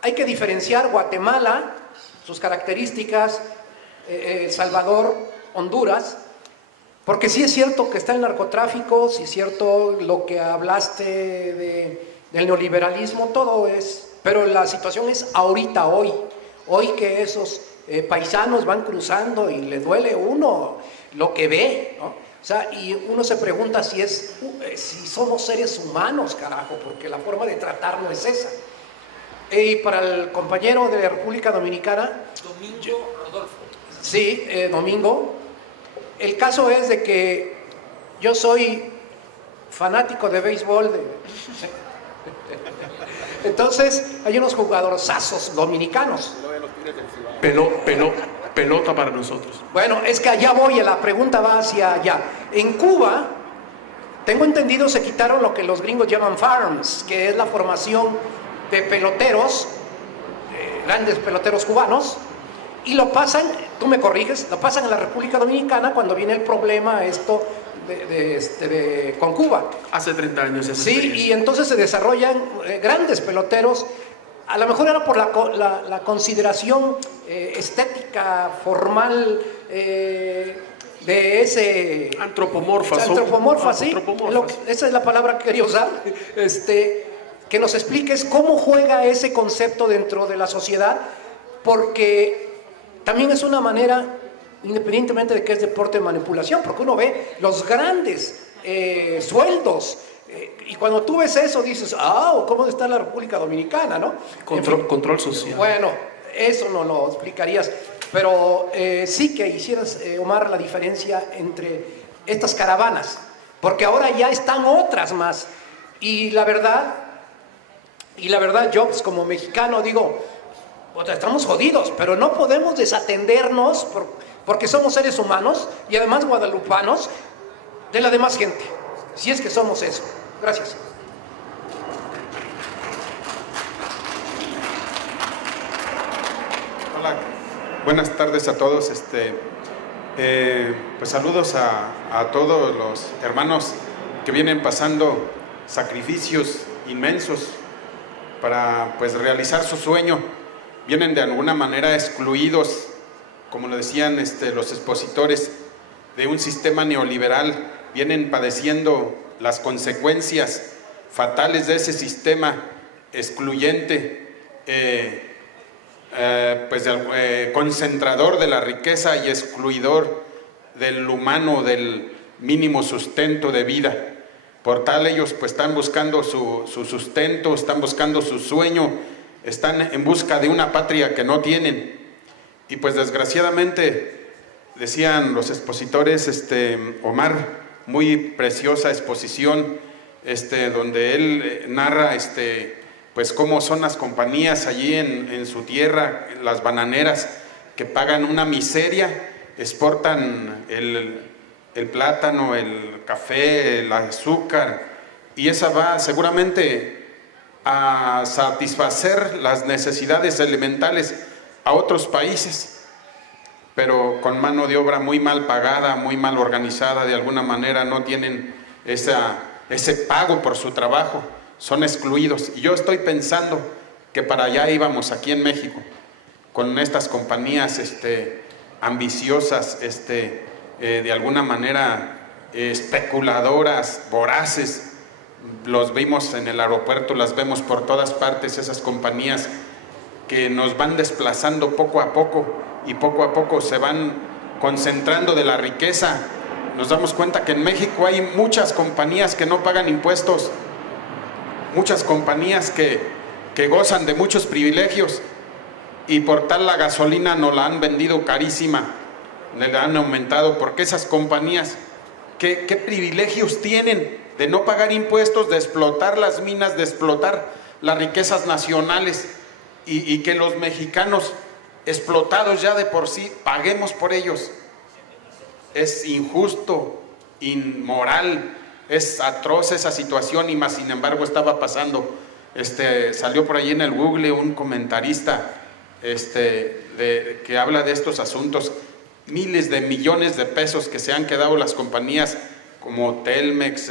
hay que diferenciar Guatemala, sus características, El Salvador, Honduras, Porque sí es cierto que está el narcotráfico, sí es cierto lo que hablaste del neoliberalismo, todo es, pero la situación es ahorita, hoy que esos paisanos van cruzando y le duele a uno lo que ve, ¿no? O sea, y uno se pregunta si somos seres humanos, carajo, porque la forma de tratarlo es esa. Y para el compañero de la República Dominicana, Domingo Rodolfo. Sí, Domingo. El caso es de que yo soy fanático de béisbol. Entonces, hay unos jugadorzazos dominicanos. Pelota para nosotros. Bueno, es que allá voy, la pregunta va hacia allá. En Cuba, tengo entendido, se quitaron lo que los gringos llaman farms, que es la formación de peloteros, grandes peloteros cubanos, y lo pasan, tú me corriges, lo pasan a la República Dominicana cuando viene el problema esto con Cuba. Hace 30 años. Sí, y entonces se desarrollan grandes peloteros. A lo mejor era por la consideración estética, formal, de ese... Antropomorfa, sí. Esa es la palabra que quería usar. Que nos expliques cómo juega ese concepto dentro de la sociedad, porque también es una manera, independientemente de que es deporte de manipulación, porque uno ve los grandes sueldos, y cuando tú ves eso dices, ¿cómo está la República Dominicana, no? Control social. Bueno, eso no lo explicarías, pero sí que hicieras, Omar, la diferencia entre estas caravanas, porque ahora ya están otras más, y la verdad, yo pues, como mexicano digo, estamos jodidos, pero no podemos desatendernos porque somos seres humanos y además guadalupanos de la demás gente, si es que somos eso. Gracias. Hola, buenas tardes a todos. Pues saludos a todos los hermanos que vienen pasando sacrificios inmensos para pues realizar su sueño. Vienen de alguna manera excluidos, como lo decían los expositores, de un sistema neoliberal. Vienen padeciendo las consecuencias fatales de ese sistema excluyente, concentrador de la riqueza y excluidor del humano, del mínimo sustento de vida. Por tal, ellos pues están buscando su sustento, están buscando su sueño, están en busca de una patria que no tienen. Y pues desgraciadamente, decían los expositores, Omar, muy preciosa exposición, donde él narra pues cómo son las compañías allí en su tierra, las bananeras, que pagan una miseria, exportan el plátano, el café, el azúcar, y esa va seguramente a satisfacer las necesidades elementales a otros países, pero con mano de obra muy mal pagada, muy mal organizada, de alguna manera no tienen ese pago por su trabajo, son excluidos. Y yo estoy pensando que para allá íbamos aquí en México, con estas compañías ambiciosas, de alguna manera especuladoras, voraces. Los vimos en el aeropuerto, las vemos por todas partes, esas compañías que nos van desplazando poco a poco, y poco a poco se van concentrando de la riqueza. Nos damos cuenta que en México hay muchas compañías que no pagan impuestos, muchas compañías que gozan de muchos privilegios, y por tal la gasolina nos la han vendido carísima, le han aumentado, porque esas compañías, ¿qué privilegios tienen de no pagar impuestos, de explotar las minas, de explotar las riquezas nacionales, y que los mexicanos explotados ya de por sí paguemos por ellos? Es injusto, inmoral, es atroz esa situación, y más sin embargo estaba pasando. Salió por ahí en el Google un comentarista que habla de estos asuntos, miles de millones de pesos que se han quedado las compañías como Telmex,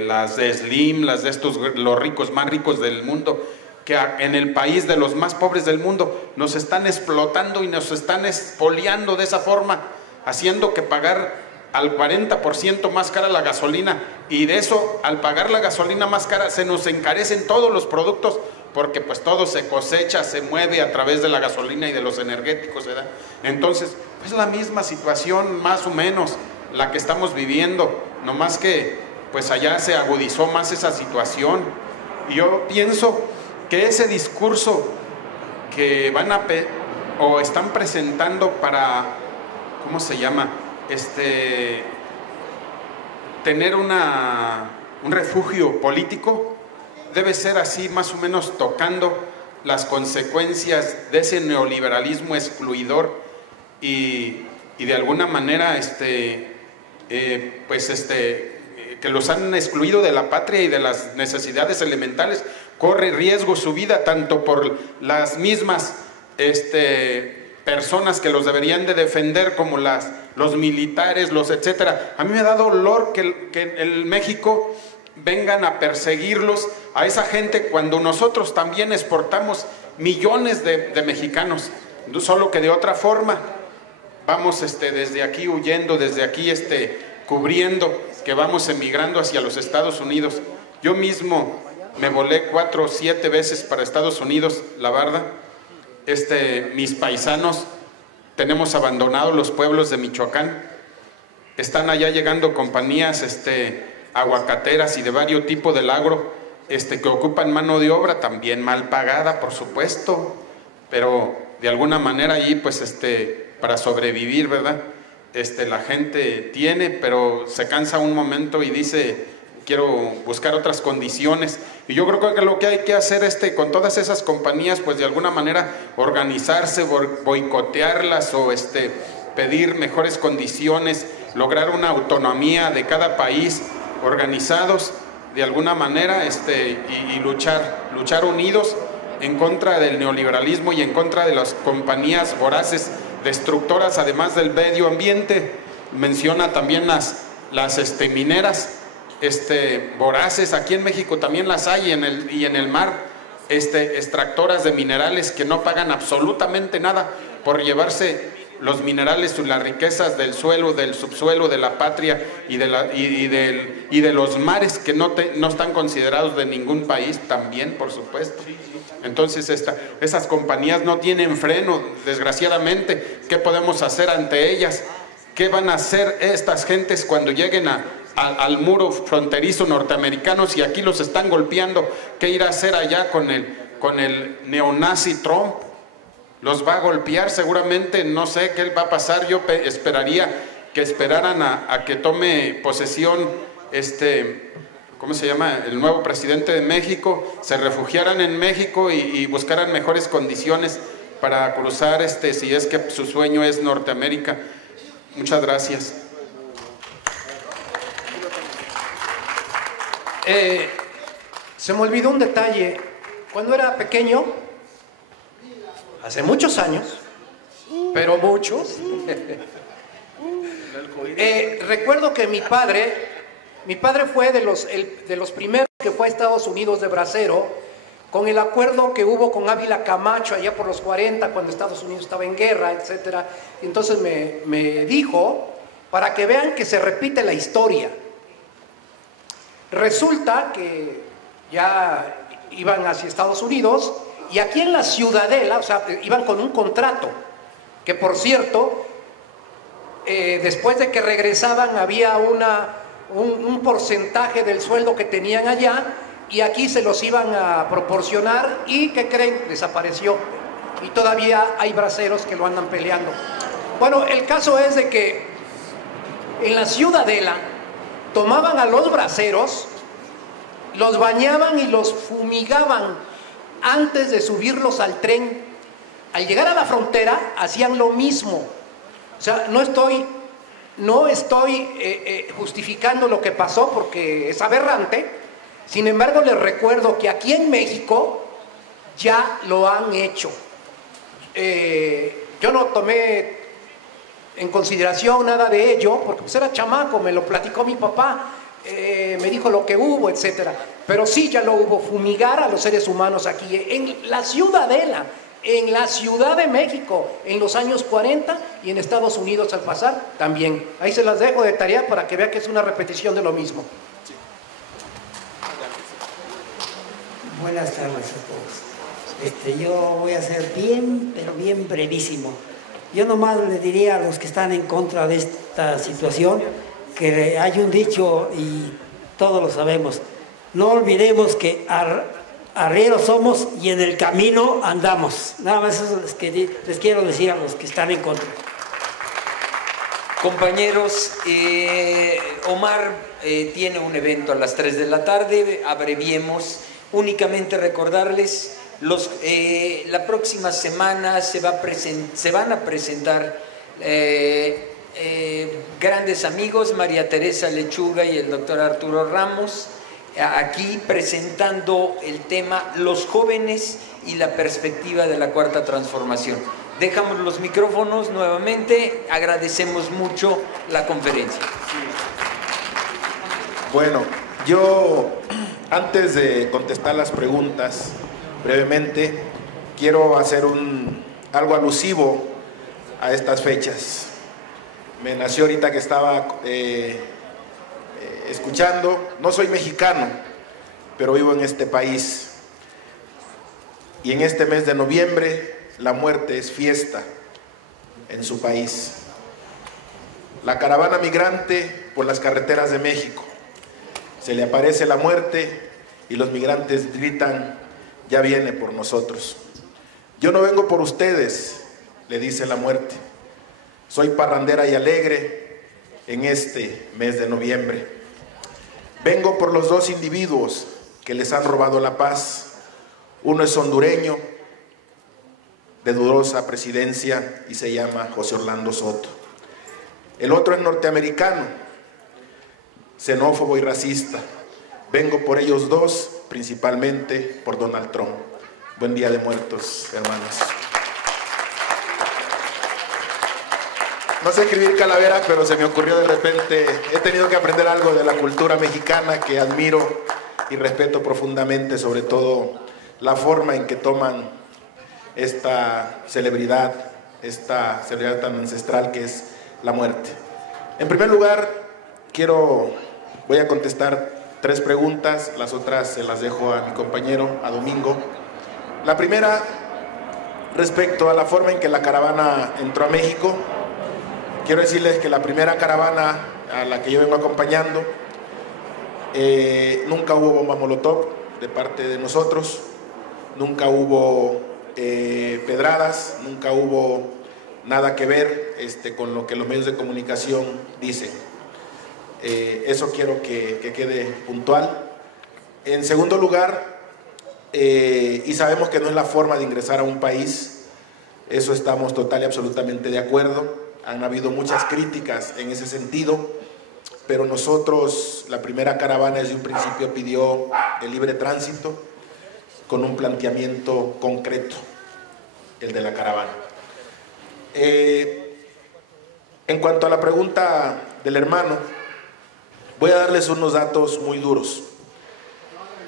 las de Slim, las de estos, los ricos más ricos del mundo, que en el país de los más pobres del mundo nos están explotando y nos están expoliando de esa forma, haciendo que pagar al 40% más cara la gasolina, y de eso, al pagar la gasolina más cara, se nos encarecen todos los productos, porque pues todo se cosecha, se mueve a través de la gasolina y de los energéticos, ¿verdad? Entonces, es la misma situación más o menos la que estamos viviendo, nomás que pues allá se agudizó más esa situación. Y yo pienso que ese discurso que van a o están presentando para, ¿cómo se llama? Tener un refugio político, debe ser así más o menos tocando las consecuencias de ese neoliberalismo excluidor y de alguna manera que los han excluido de la patria y de las necesidades elementales. Corre riesgo su vida tanto por las mismas personas que los deberían de defender, como los militares, los etcétera. A mí me da dolor que en México vengan a perseguirlos a esa gente cuando nosotros también exportamos millones de mexicanos, solo que de otra forma. Vamos desde aquí huyendo, desde aquí cubriendo que vamos emigrando hacia los Estados Unidos. Yo mismo me volé 4 o 7 veces para Estados Unidos, la verdad. Mis paisanos tenemos abandonados los pueblos de Michoacán. Están allá llegando compañías aguacateras y de varios tipos del agro que ocupan mano de obra también mal pagada, por supuesto, pero de alguna manera allí pues para sobrevivir, ¿verdad? La gente tiene, pero se cansa un momento y dice, quiero buscar otras condiciones. Y yo creo que lo que hay que hacer con todas esas compañías, pues de alguna manera organizarse, boicotearlas o pedir mejores condiciones, lograr una autonomía de cada país, organizados de alguna manera y luchar unidos en contra del neoliberalismo y en contra de las compañías voraces, destructoras, además del medio ambiente. Menciona también las mineras voraces. Aquí en México también las hay, y en el mar, extractoras de minerales que no pagan absolutamente nada por llevarse los minerales y las riquezas del suelo, del subsuelo, de la patria y de los mares, que no están considerados de ningún país también, por supuesto. Entonces esas compañías no tienen freno, desgraciadamente. ¿Qué podemos hacer ante ellas? ¿Qué van a hacer estas gentes cuando lleguen al muro fronterizo norteamericano, si aquí los están golpeando? ¿Qué irá a hacer allá con el neonazi Trump? Los va a golpear seguramente, no sé qué va a pasar. Yo esperaría que esperaran a que tome posesión ¿cómo se llama? El nuevo presidente de México, se refugiaran en México y buscaran mejores condiciones para cruzar si es que su sueño es Norteamérica. Muchas gracias. Se me olvidó un detalle. Cuando era pequeño, hace muchos años, pero muchos, recuerdo que mi padre fue de los primeros que fue a Estados Unidos de bracero, con el acuerdo que hubo con Ávila Camacho allá por los 40, cuando Estados Unidos estaba en guerra, etc. Entonces me dijo, para que vean que se repite la historia. Resulta que ya iban hacia Estados Unidos, y aquí en la Ciudadela, o sea, iban con un contrato, que por cierto, después de que regresaban había un porcentaje del sueldo que tenían allá, y aquí se los iban a proporcionar, y ¿qué creen? Desapareció, y todavía hay braceros que lo andan peleando. Bueno, el caso es de que en la Ciudadela tomaban a los braceros, los bañaban y los fumigaban antes de subirlos al tren. Al llegar a la frontera hacían lo mismo. O sea, no estoy justificando lo que pasó, porque es aberrante. Sin embargo, les recuerdo que aquí en México ya lo han hecho. Yo no tomé en consideración nada de ello, porque pues era chamaco, me lo platicó mi papá, me dijo lo que hubo, etcétera. Pero sí, ya lo hubo, fumigar a los seres humanos aquí en la Ciudadela, en la Ciudad de México en los años 40 y en Estados Unidos al pasar también. Ahí se las dejo de tarea para que vea que es una repetición de lo mismo. Buenas tardes a todos. Yo voy a ser bien, pero bien brevísimo. Yo nomás le diría a los que están en contra de esta situación que hay un dicho y todos lo sabemos. No olvidemos que arrieros somos y en el camino andamos. Nada más eso les quiero decir a los que están en contra. Compañeros, Omar tiene un evento a las 3 de la tarde, abreviemos. Únicamente recordarles, la próxima semana se van a presentar grandes amigos, María Teresa Lechuga y el doctor Arturo Ramos, aquí presentando el tema Los jóvenes y la perspectiva de la Cuarta Transformación. Dejamos los micrófonos nuevamente, agradecemos mucho la conferencia. Bueno, yo antes de contestar las preguntas brevemente, quiero hacer algo alusivo a estas fechas. Me nació ahorita que estaba escuchando. No soy mexicano, pero vivo en este país. Y en este mes de noviembre, la muerte es fiesta en su país. La caravana migrante por las carreteras de México. Se le aparece la muerte y los migrantes gritan, ya viene por nosotros. Yo no vengo por ustedes, le dice la muerte. Soy parrandera y alegre en este mes de noviembre. Vengo por los dos individuos que les han robado la paz. Uno es hondureño, de dudosa presidencia, y se llama José Orlando Soto. El otro es norteamericano, xenófobo y racista. Vengo por ellos dos, principalmente por Donald Trump. Buen Día de Muertos, hermanos. No sé escribir calavera, pero se me ocurrió de repente. He tenido que aprender algo de la cultura mexicana que admiro y respeto profundamente, sobre todo la forma en que toman esta celebridad tan ancestral que es la muerte. En primer lugar, voy a contestar 3 preguntas, las otras se las dejo a mi compañero, a Domingo. La primera, respecto a la forma en que la caravana entró a México. Quiero decirles que la primera caravana a la que yo vengo acompañando, nunca hubo bomba molotov de parte de nosotros, nunca hubo pedradas, nunca hubo nada que ver con lo que los medios de comunicación dicen. Eso quiero que quede puntual. En segundo lugar, y sabemos que no es la forma de ingresar a un país, eso estamos total y absolutamente de acuerdo. Han habido muchas críticas en ese sentido, pero nosotros, la primera caravana desde un principio pidió el libre tránsito con un planteamiento concreto, el de la caravana. En cuanto a la pregunta del hermano, voy a darles unos datos muy duros.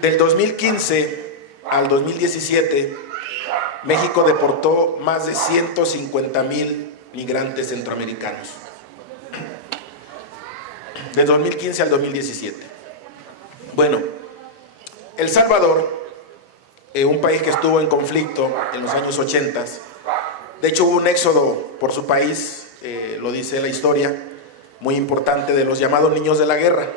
Del 2015 al 2017, México deportó más de 150,000 migrantes centroamericanos. De 2015 al 2017. Bueno, El Salvador, un país que estuvo en conflicto en los años 80, de hecho hubo un éxodo por su país, lo dice la historia, muy importante, de los llamados niños de la guerra.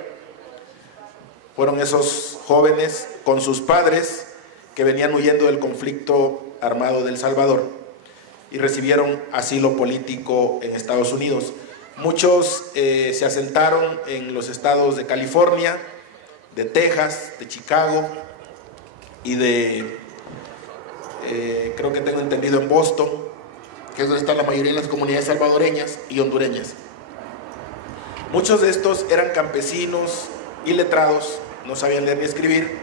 Fueron esos jóvenes con sus padres que venían huyendo del conflicto armado de El Salvador y recibieron asilo político en Estados Unidos. Muchos se asentaron en los estados de California, de Texas, de Chicago y creo que tengo entendido en Boston, que es donde están la mayoría de las comunidades salvadoreñas y hondureñas. Muchos de estos eran campesinos, iletrados, no sabían leer ni escribir,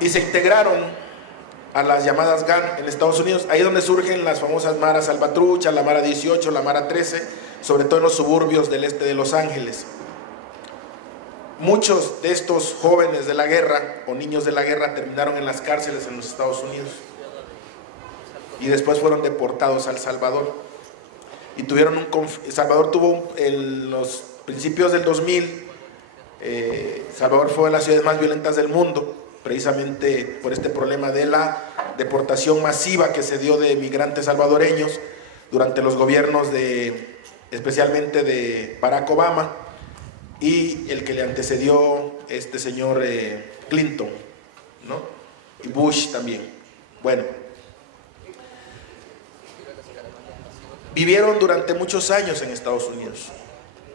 y se integraron a las llamadas GAN en Estados Unidos. Ahí es donde surgen las famosas maras Salvatrucha, la Mara 18, la Mara 13, sobre todo en los suburbios del este de Los Ángeles. Muchos de estos jóvenes de la guerra o niños de la guerra terminaron en las cárceles en los Estados Unidos. y después fueron deportados a El Salvador. Y tuvieron El Salvador tuvo en los principios del 2000, Salvador fue de las ciudades más violentas del mundo, precisamente por este problema de la deportación masiva que se dio de migrantes salvadoreños durante los gobiernos especialmente de Barack Obama y el que le antecedió este señor Clinton, ¿no? Y Bush también. Bueno, vivieron durante muchos años en Estados Unidos.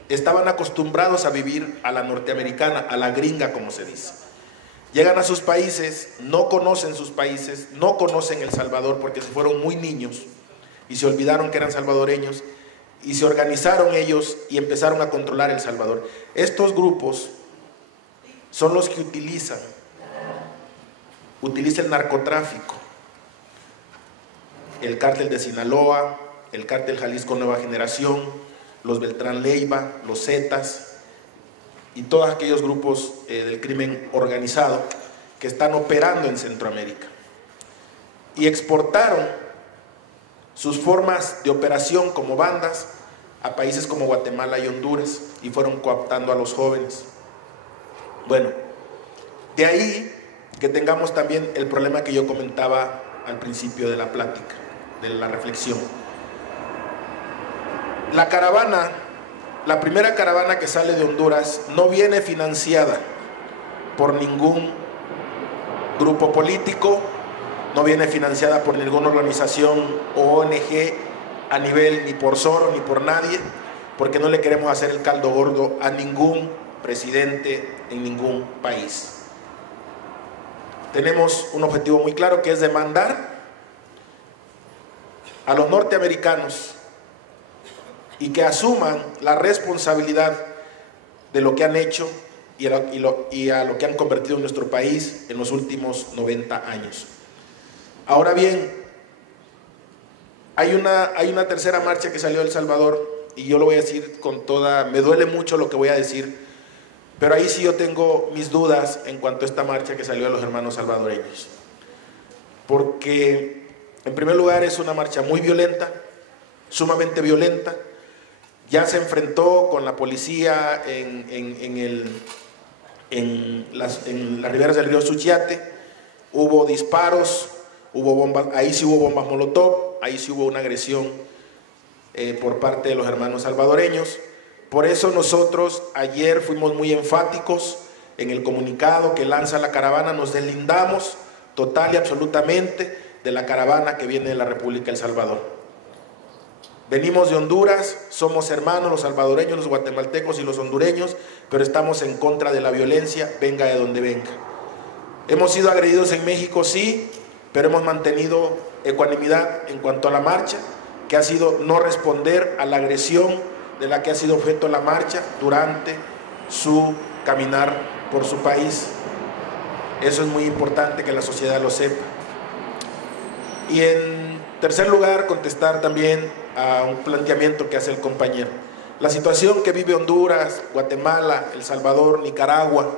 Estaban acostumbrados a vivir a la norteamericana, a la gringa, como se dice. Llegan a sus países, no conocen sus países, no conocen El Salvador porque se fueron muy niños y se olvidaron que eran salvadoreños y se organizaron ellos y empezaron a controlar El Salvador. Estos grupos son los que utiliza el narcotráfico, el cártel de Sinaloa, el cártel Jalisco Nueva Generación, los Beltrán Leiva, los Zetas y todos aquellos grupos del crimen organizado que están operando en Centroamérica. Y exportaron sus formas de operación como bandas a países como Guatemala y Honduras y fueron cooptando a los jóvenes. Bueno, de ahí que tengamos también el problema que yo comentaba al principio de la plática, de la reflexión. La caravana, la primera caravana que sale de Honduras no viene financiada por ningún grupo político, no viene financiada por ninguna organización o ONG a nivel ni por Soros ni por nadie, porque no le queremos hacer el caldo gordo a ningún presidente en ningún país. Tenemos un objetivo muy claro que es demandar a los norteamericanos y que asuman la responsabilidad de lo que han hecho y a lo que han convertido en nuestro país en los últimos 90 años. Ahora bien, hay una tercera marcha que salió de El Salvador y yo lo voy a decir con toda, me duele mucho lo que voy a decir, pero ahí sí yo tengo mis dudas en cuanto a esta marcha que salió de los hermanos salvadoreños. Porque, en primer lugar, es una marcha muy violenta, sumamente violenta. Ya se enfrentó con la policía en las riberas del río Suchiate, hubo disparos, hubo bombas, ahí sí hubo bombas molotov, ahí sí hubo una agresión por parte de los hermanos salvadoreños. Por eso nosotros ayer fuimos muy enfáticos en el comunicado que lanza la caravana, nos deslindamos total y absolutamente de la caravana que viene de la República de El Salvador. Venimos de Honduras, somos hermanos los salvadoreños, los guatemaltecos y los hondureños, pero estamos en contra de la violencia, venga de donde venga. Hemos sido agredidos en México, sí, pero hemos mantenido ecuanimidad en cuanto a la marcha, que ha sido no responder a la agresión de la que ha sido objeto la marcha durante su caminar por su país. Eso es muy importante que la sociedad lo sepa. Y en tercer lugar, contestar también a un planteamiento que hace el compañero. La situación que vive Honduras, Guatemala, El Salvador, Nicaragua,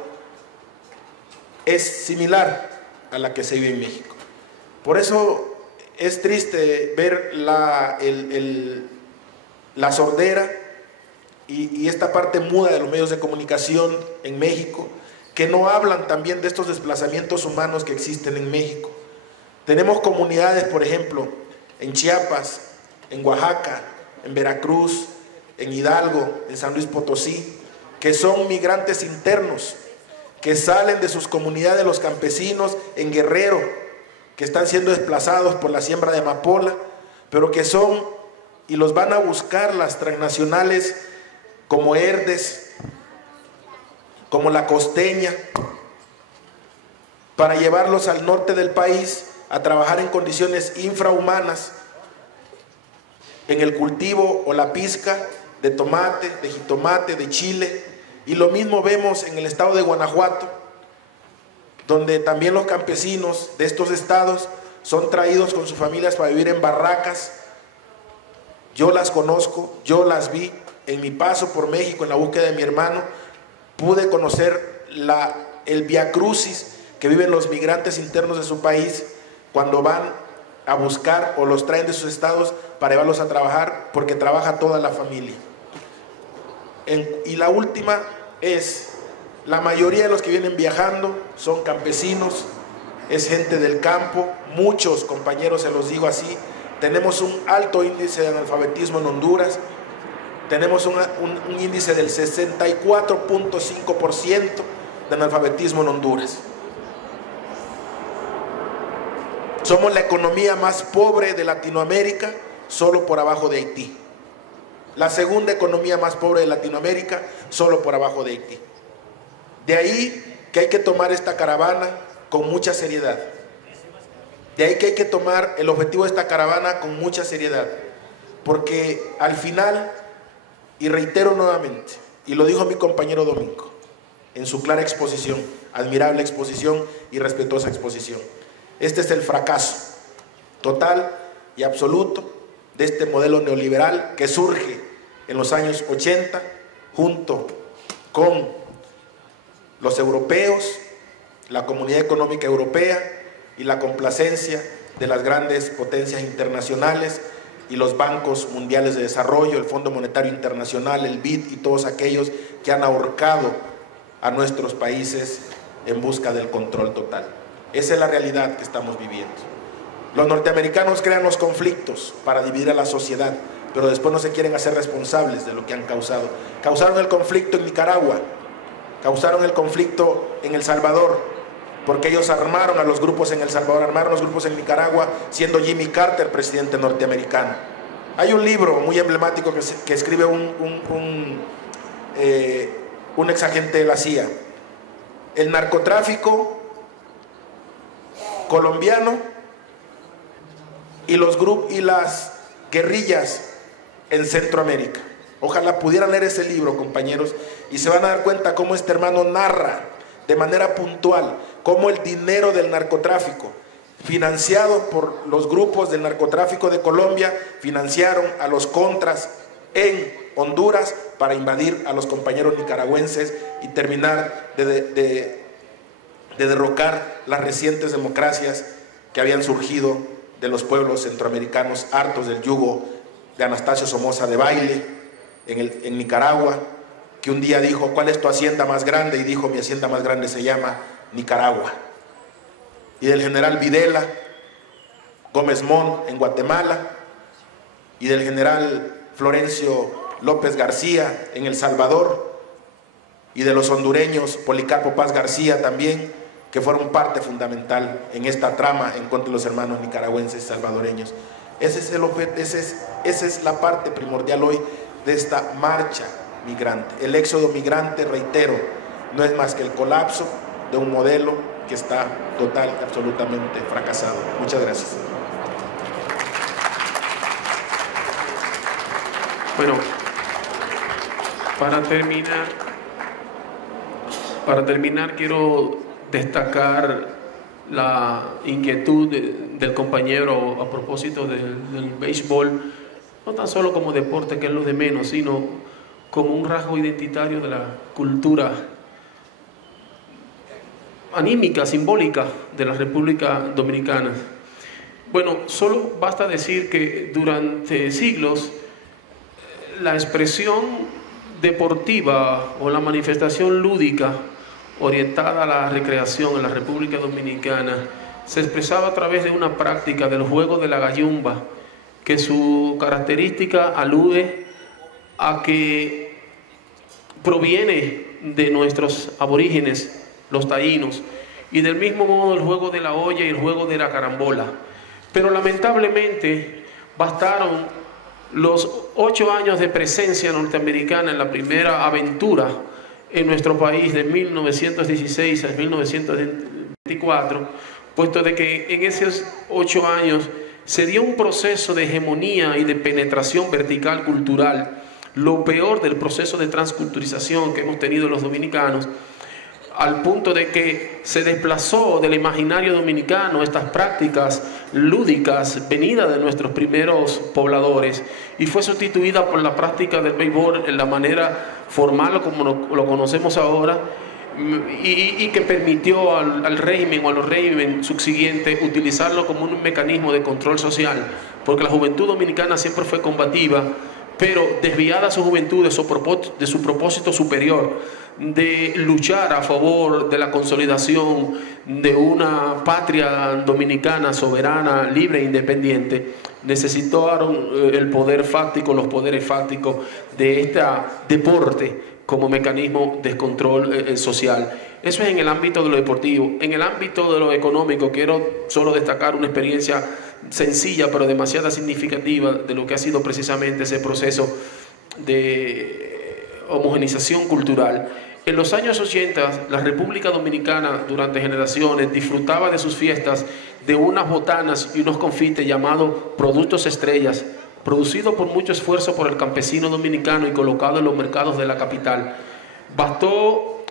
es similar a la que se vive en México. Por eso es triste ver la sordera y esta parte muda de los medios de comunicación en México, que no hablan también de estos desplazamientos humanos que existen en México. Tenemos comunidades, por ejemplo, en Chiapas, en Oaxaca, en Veracruz, en Hidalgo, en San Luis Potosí, que son migrantes internos, que salen de sus comunidades, los campesinos en Guerrero, que están siendo desplazados por la siembra de amapola, pero que son, y los van a buscar las transnacionales como Herdes, como La Costeña, para llevarlos al norte del país a trabajar en condiciones infrahumanas, en el cultivo o la pizca de tomate, de jitomate, de chile. Y lo mismo vemos en el estado de Guanajuato, donde también los campesinos de estos estados son traídos con sus familias para vivir en barracas. Yo las conozco, yo las vi en mi paso por México, en la búsqueda de mi hermano, pude conocer el viacrucis que viven los migrantes internos de su país cuando van a buscar o los traen de sus estados para llevarlos a trabajar, porque trabaja toda la familia. Y la última es, la mayoría de los que vienen viajando son campesinos, es gente del campo, muchos compañeros, se los digo así. Tenemos un alto índice de analfabetismo en Honduras, tenemos un índice del 64.5% de analfabetismo en Honduras. Somos la economía más pobre de Latinoamérica, solo por abajo de Haití. La segunda economía más pobre de Latinoamérica, solo por abajo de Haití. De ahí que hay que tomar esta caravana con mucha seriedad. De ahí que hay que tomar el objetivo de esta caravana con mucha seriedad. Porque al final, y reitero nuevamente, y lo dijo mi compañero Domingo, en su clara exposición, admirable exposición y respetuosa exposición, este es el fracaso total y absoluto de este modelo neoliberal que surge en los años 80 junto con los europeos, la Comunidad Económica Europea y la complacencia de las grandes potencias internacionales y los bancos mundiales de desarrollo, el Fondo Monetario Internacional, el BID y todos aquellos que han ahorcado a nuestros países en busca del control total. Esa es la realidad que estamos viviendo. Los norteamericanos crean los conflictos para dividir a la sociedad, pero después no se quieren hacer responsables de lo que han causado. Causaron el conflicto en Nicaragua, causaron el conflicto en El Salvador, porque ellos armaron a los grupos en El Salvador, armaron los grupos en Nicaragua, siendo Jimmy Carter presidente norteamericano. Hay un libro muy emblemático que escribe un exagente de la CIA. El narcotráfico colombiano y las guerrillas en Centroamérica. Ojalá pudieran leer ese libro, compañeros, y se van a dar cuenta cómo este hermano narra de manera puntual cómo el dinero del narcotráfico, financiado por los grupos del narcotráfico de Colombia, financiaron a los contras en Honduras para invadir a los compañeros nicaragüenses y terminar de derrocar las recientes democracias que habían surgido de los pueblos centroamericanos hartos del yugo de Anastasio Somoza Debayle en Nicaragua, que un día dijo: ¿cuál es tu hacienda más grande? Y dijo: mi hacienda más grande se llama Nicaragua. Y del general Videla Gómez Montt en Guatemala, y del general Florencio López García en El Salvador, y de los hondureños Policarpo Paz García también, que fueron parte fundamental en esta trama en contra de los hermanos nicaragüenses y salvadoreños. Esa es la parte primordial hoy de esta marcha migrante. El éxodo migrante, reitero, no es más que el colapso de un modelo que está total y absolutamente fracasado. Muchas gracias. Bueno, para terminar quiero destacar la inquietud del compañero a propósito del béisbol, no tan solo como deporte, que es lo de menos, sino como un rasgo identitario de la cultura anímica, simbólica de la República Dominicana. Bueno, solo basta decir que durante siglos la expresión deportiva o la manifestación lúdica orientada a la recreación en la República Dominicana se expresaba a través de una práctica del juego de la gallumba, que su característica alude a que proviene de nuestros aborígenes, los taínos, y del mismo modo el juego de la olla y el juego de la carambola. Pero lamentablemente bastaron los 8 años de presencia norteamericana en la primera aventura en nuestro país de 1916 a 1924, puesto de que en esos 8 años se dio un proceso de hegemonía y de penetración vertical cultural, lo peor del proceso de transculturización que hemos tenido los dominicanos, al punto de que se desplazó del imaginario dominicano estas prácticas lúdicas venidas de nuestros primeros pobladores y fue sustituida por la práctica del béisbol en la manera formal como lo conocemos ahora, y que permitió al régimen o a los regímenes subsiguientes utilizarlo como un mecanismo de control social, porque la juventud dominicana siempre fue combativa, pero desviada su juventud de su propósito superior, de luchar a favor de la consolidación de una patria dominicana soberana, libre e independiente. Necesitaron el poder fáctico, los poderes fácticos de este deporte como mecanismo de control social. Eso es en el ámbito de lo deportivo. En el ámbito de lo económico quiero solo destacar una experiencia sencilla pero demasiado significativa de lo que ha sido precisamente ese proceso de homogeneización cultural. En los años 80, la República Dominicana durante generaciones disfrutaba de sus fiestas de unas botanas y unos confites llamados productos estrellas, producido por mucho esfuerzo por el campesino dominicano y colocado en los mercados de la capital. Bastó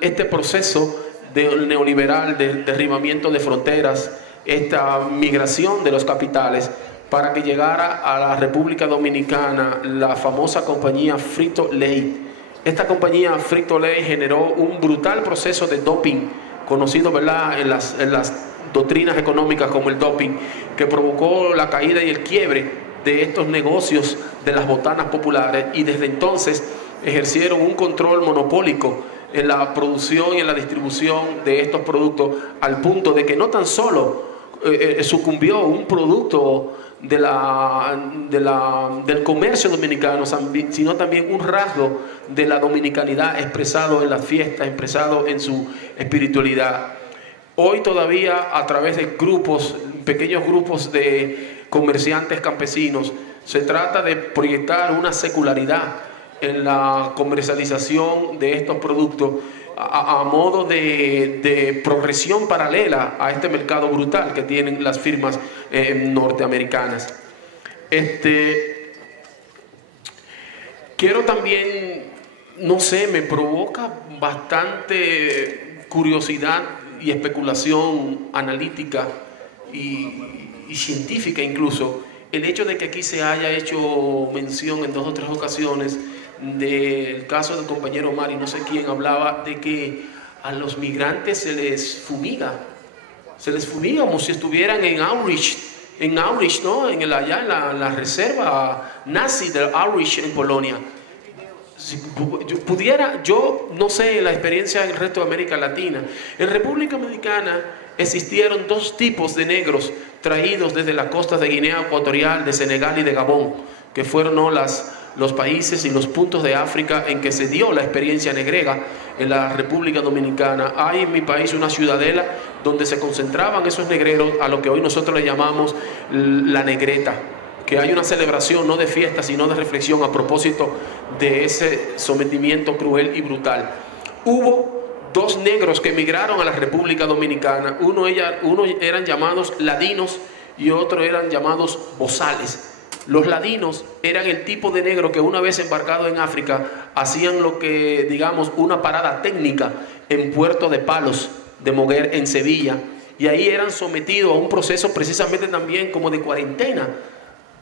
este proceso neoliberal de derribamiento de fronteras, esta migración de los capitales, para que llegara a la República Dominicana la famosa compañía Frito-Lay. Esta compañía Frito-Lay generó un brutal proceso de doping, conocido, ¿verdad?, en las doctrinas económicas como el doping, que provocó la caída y el quiebre de estos negocios de las botanas populares, y desde entonces ejercieron un control monopólico en la producción y en la distribución de estos productos, al punto de que no tan solo sucumbió un producto del comercio dominicano, sino también un rasgo de la dominicanidad expresado en las fiestas, expresado en su espiritualidad. Hoy todavía, a través de grupos, pequeños grupos de comerciantes campesinos, se trata de proyectar una secularidad en la comercialización de estos productos a modo de progresión paralela a este mercado brutal que tienen las firmas norteamericanas. Quiero también, no sé, me provoca bastante curiosidad y especulación analítica y científica incluso, el hecho de que aquí se haya hecho mención en 2 o 3 ocasiones del caso del compañero Omar, y no sé quién hablaba de que a los migrantes se les fumiga como si estuvieran en Auschwitz, ¿no? Allá en la reserva nazi de Auschwitz en Polonia. Si yo no sé la experiencia en el resto de América Latina. En República Dominicana existieron 2 tipos de negros traídos desde las costas de Guinea Ecuatorial, de Senegal y de Gabón, que fueron, ¿no?, los países y los puntos de África en que se dio la experiencia negrera en la República Dominicana. Hay en mi país una ciudadela donde se concentraban esos negreros, a lo que hoy nosotros le llamamos la negreta, que hay una celebración no de fiesta sino de reflexión a propósito de ese sometimiento cruel y brutal. Hubo 2 negros que emigraron a la República Dominicana. Uno eran llamados ladinos y otro eran llamados bozales. Los ladinos eran el tipo de negro que, una vez embarcado en África, hacían lo que, digamos, una parada técnica en Puerto de Palos de Moguer, en Sevilla, y ahí eran sometidos a un proceso precisamente también como de cuarentena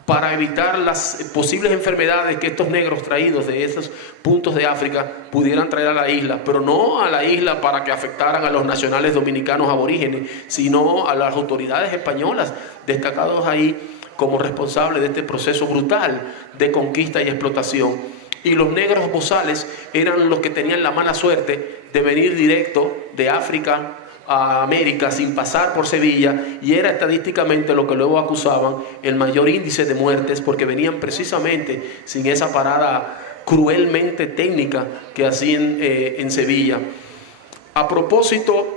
para evitar las posibles enfermedades que estos negros traídos de esos puntos de África pudieran traer a la isla, pero no a la isla para que afectaran a los nacionales dominicanos aborígenes, sino a las autoridades españolas destacados ahí como responsables de este proceso brutal de conquista y explotación. Y los negros bozales eran los que tenían la mala suerte de venir directo de África a América sin pasar por Sevilla, y era estadísticamente lo que luego acusaban el mayor índice de muertes, porque venían precisamente sin esa parada cruelmente técnica que hacían en Sevilla. A propósito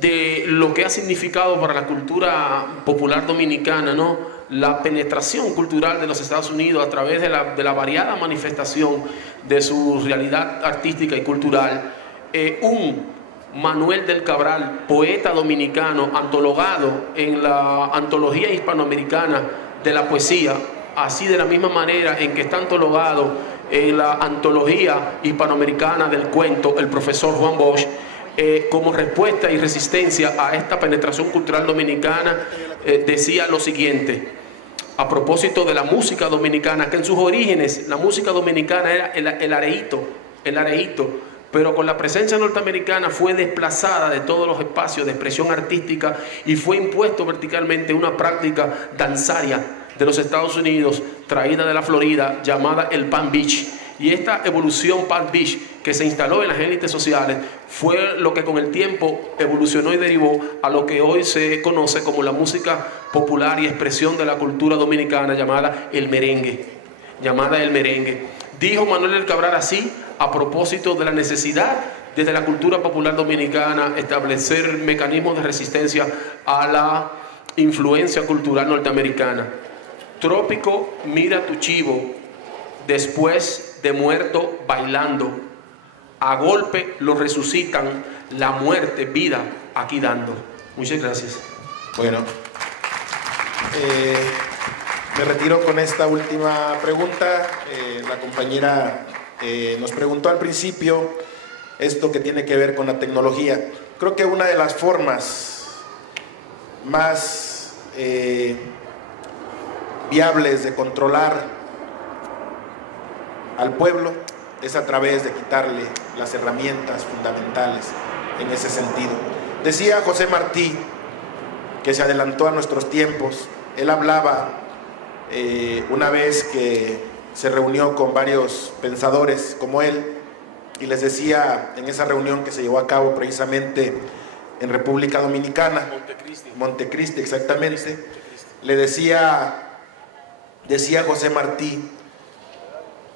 de lo que ha significado para la cultura popular dominicana, ¿no?, la penetración cultural de los Estados Unidos a través de la variada manifestación de su realidad artística y cultural. Manuel del Cabral, poeta dominicano, antologado en la Antología Hispanoamericana de la Poesía, así de la misma manera en que está antologado en la Antología Hispanoamericana del Cuento el profesor Juan Bosch, como respuesta y resistencia a esta penetración cultural dominicana, decía lo siguiente, a propósito de la música dominicana, que en sus orígenes la música dominicana era el areíto, pero con la presencia norteamericana fue desplazada de todos los espacios de expresión artística y fue impuesto verticalmente una práctica danzaria de los Estados Unidos, traída de la Florida, llamada el Palm Beach. Y esta evolución Palm Beach, que se instaló en las élites sociales, fue lo que con el tiempo evolucionó y derivó a lo que hoy se conoce como la música popular y expresión de la cultura dominicana, llamada el merengue. Dijo Manuel del Cabral así, a propósito de la necesidad desde la cultura popular dominicana establecer mecanismos de resistencia a la influencia cultural norteamericana. Trópico, mira tu chivo, después de muerto bailando, a golpe lo resucitan, la muerte, vida, aquí dando. Muchas gracias. Bueno, me retiro con esta última pregunta. La compañera nos preguntó al principio esto que tiene que ver con la tecnología. Creo que una de las formas más viables de controlar al pueblo es a través de quitarle las herramientas fundamentales en ese sentido. Decía José Martí, que se adelantó a nuestros tiempos. Él hablaba una vez que se reunió con varios pensadores como él y les decía en esa reunión que se llevó a cabo precisamente en República Dominicana, Montecristi exactamente, le decía José Martí: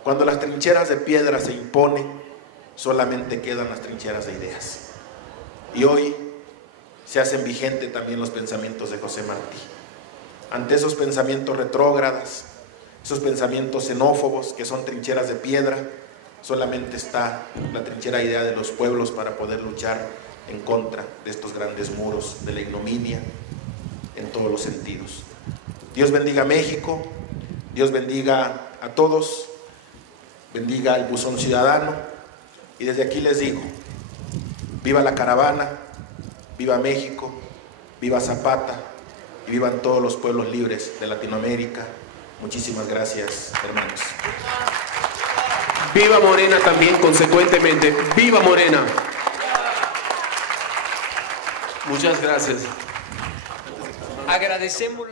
cuando las trincheras de piedra se imponen, solamente quedan las trincheras de ideas. Y hoy se hacen vigentes también los pensamientos de José Martí. Ante esos pensamientos retrógradas, esos pensamientos xenófobos que son trincheras de piedra, solamente está la trinchera idea de los pueblos para poder luchar en contra de estos grandes muros de la ignominia en todos los sentidos. Dios bendiga a México, Dios bendiga a todos, bendiga al Buzón Ciudadano, y desde aquí les digo: viva la caravana, viva México, viva Zapata y vivan todos los pueblos libres de Latinoamérica. Muchísimas gracias, hermanos. Viva Morena también, consecuentemente. ¡Viva Morena! Muchas gracias. Agradecemos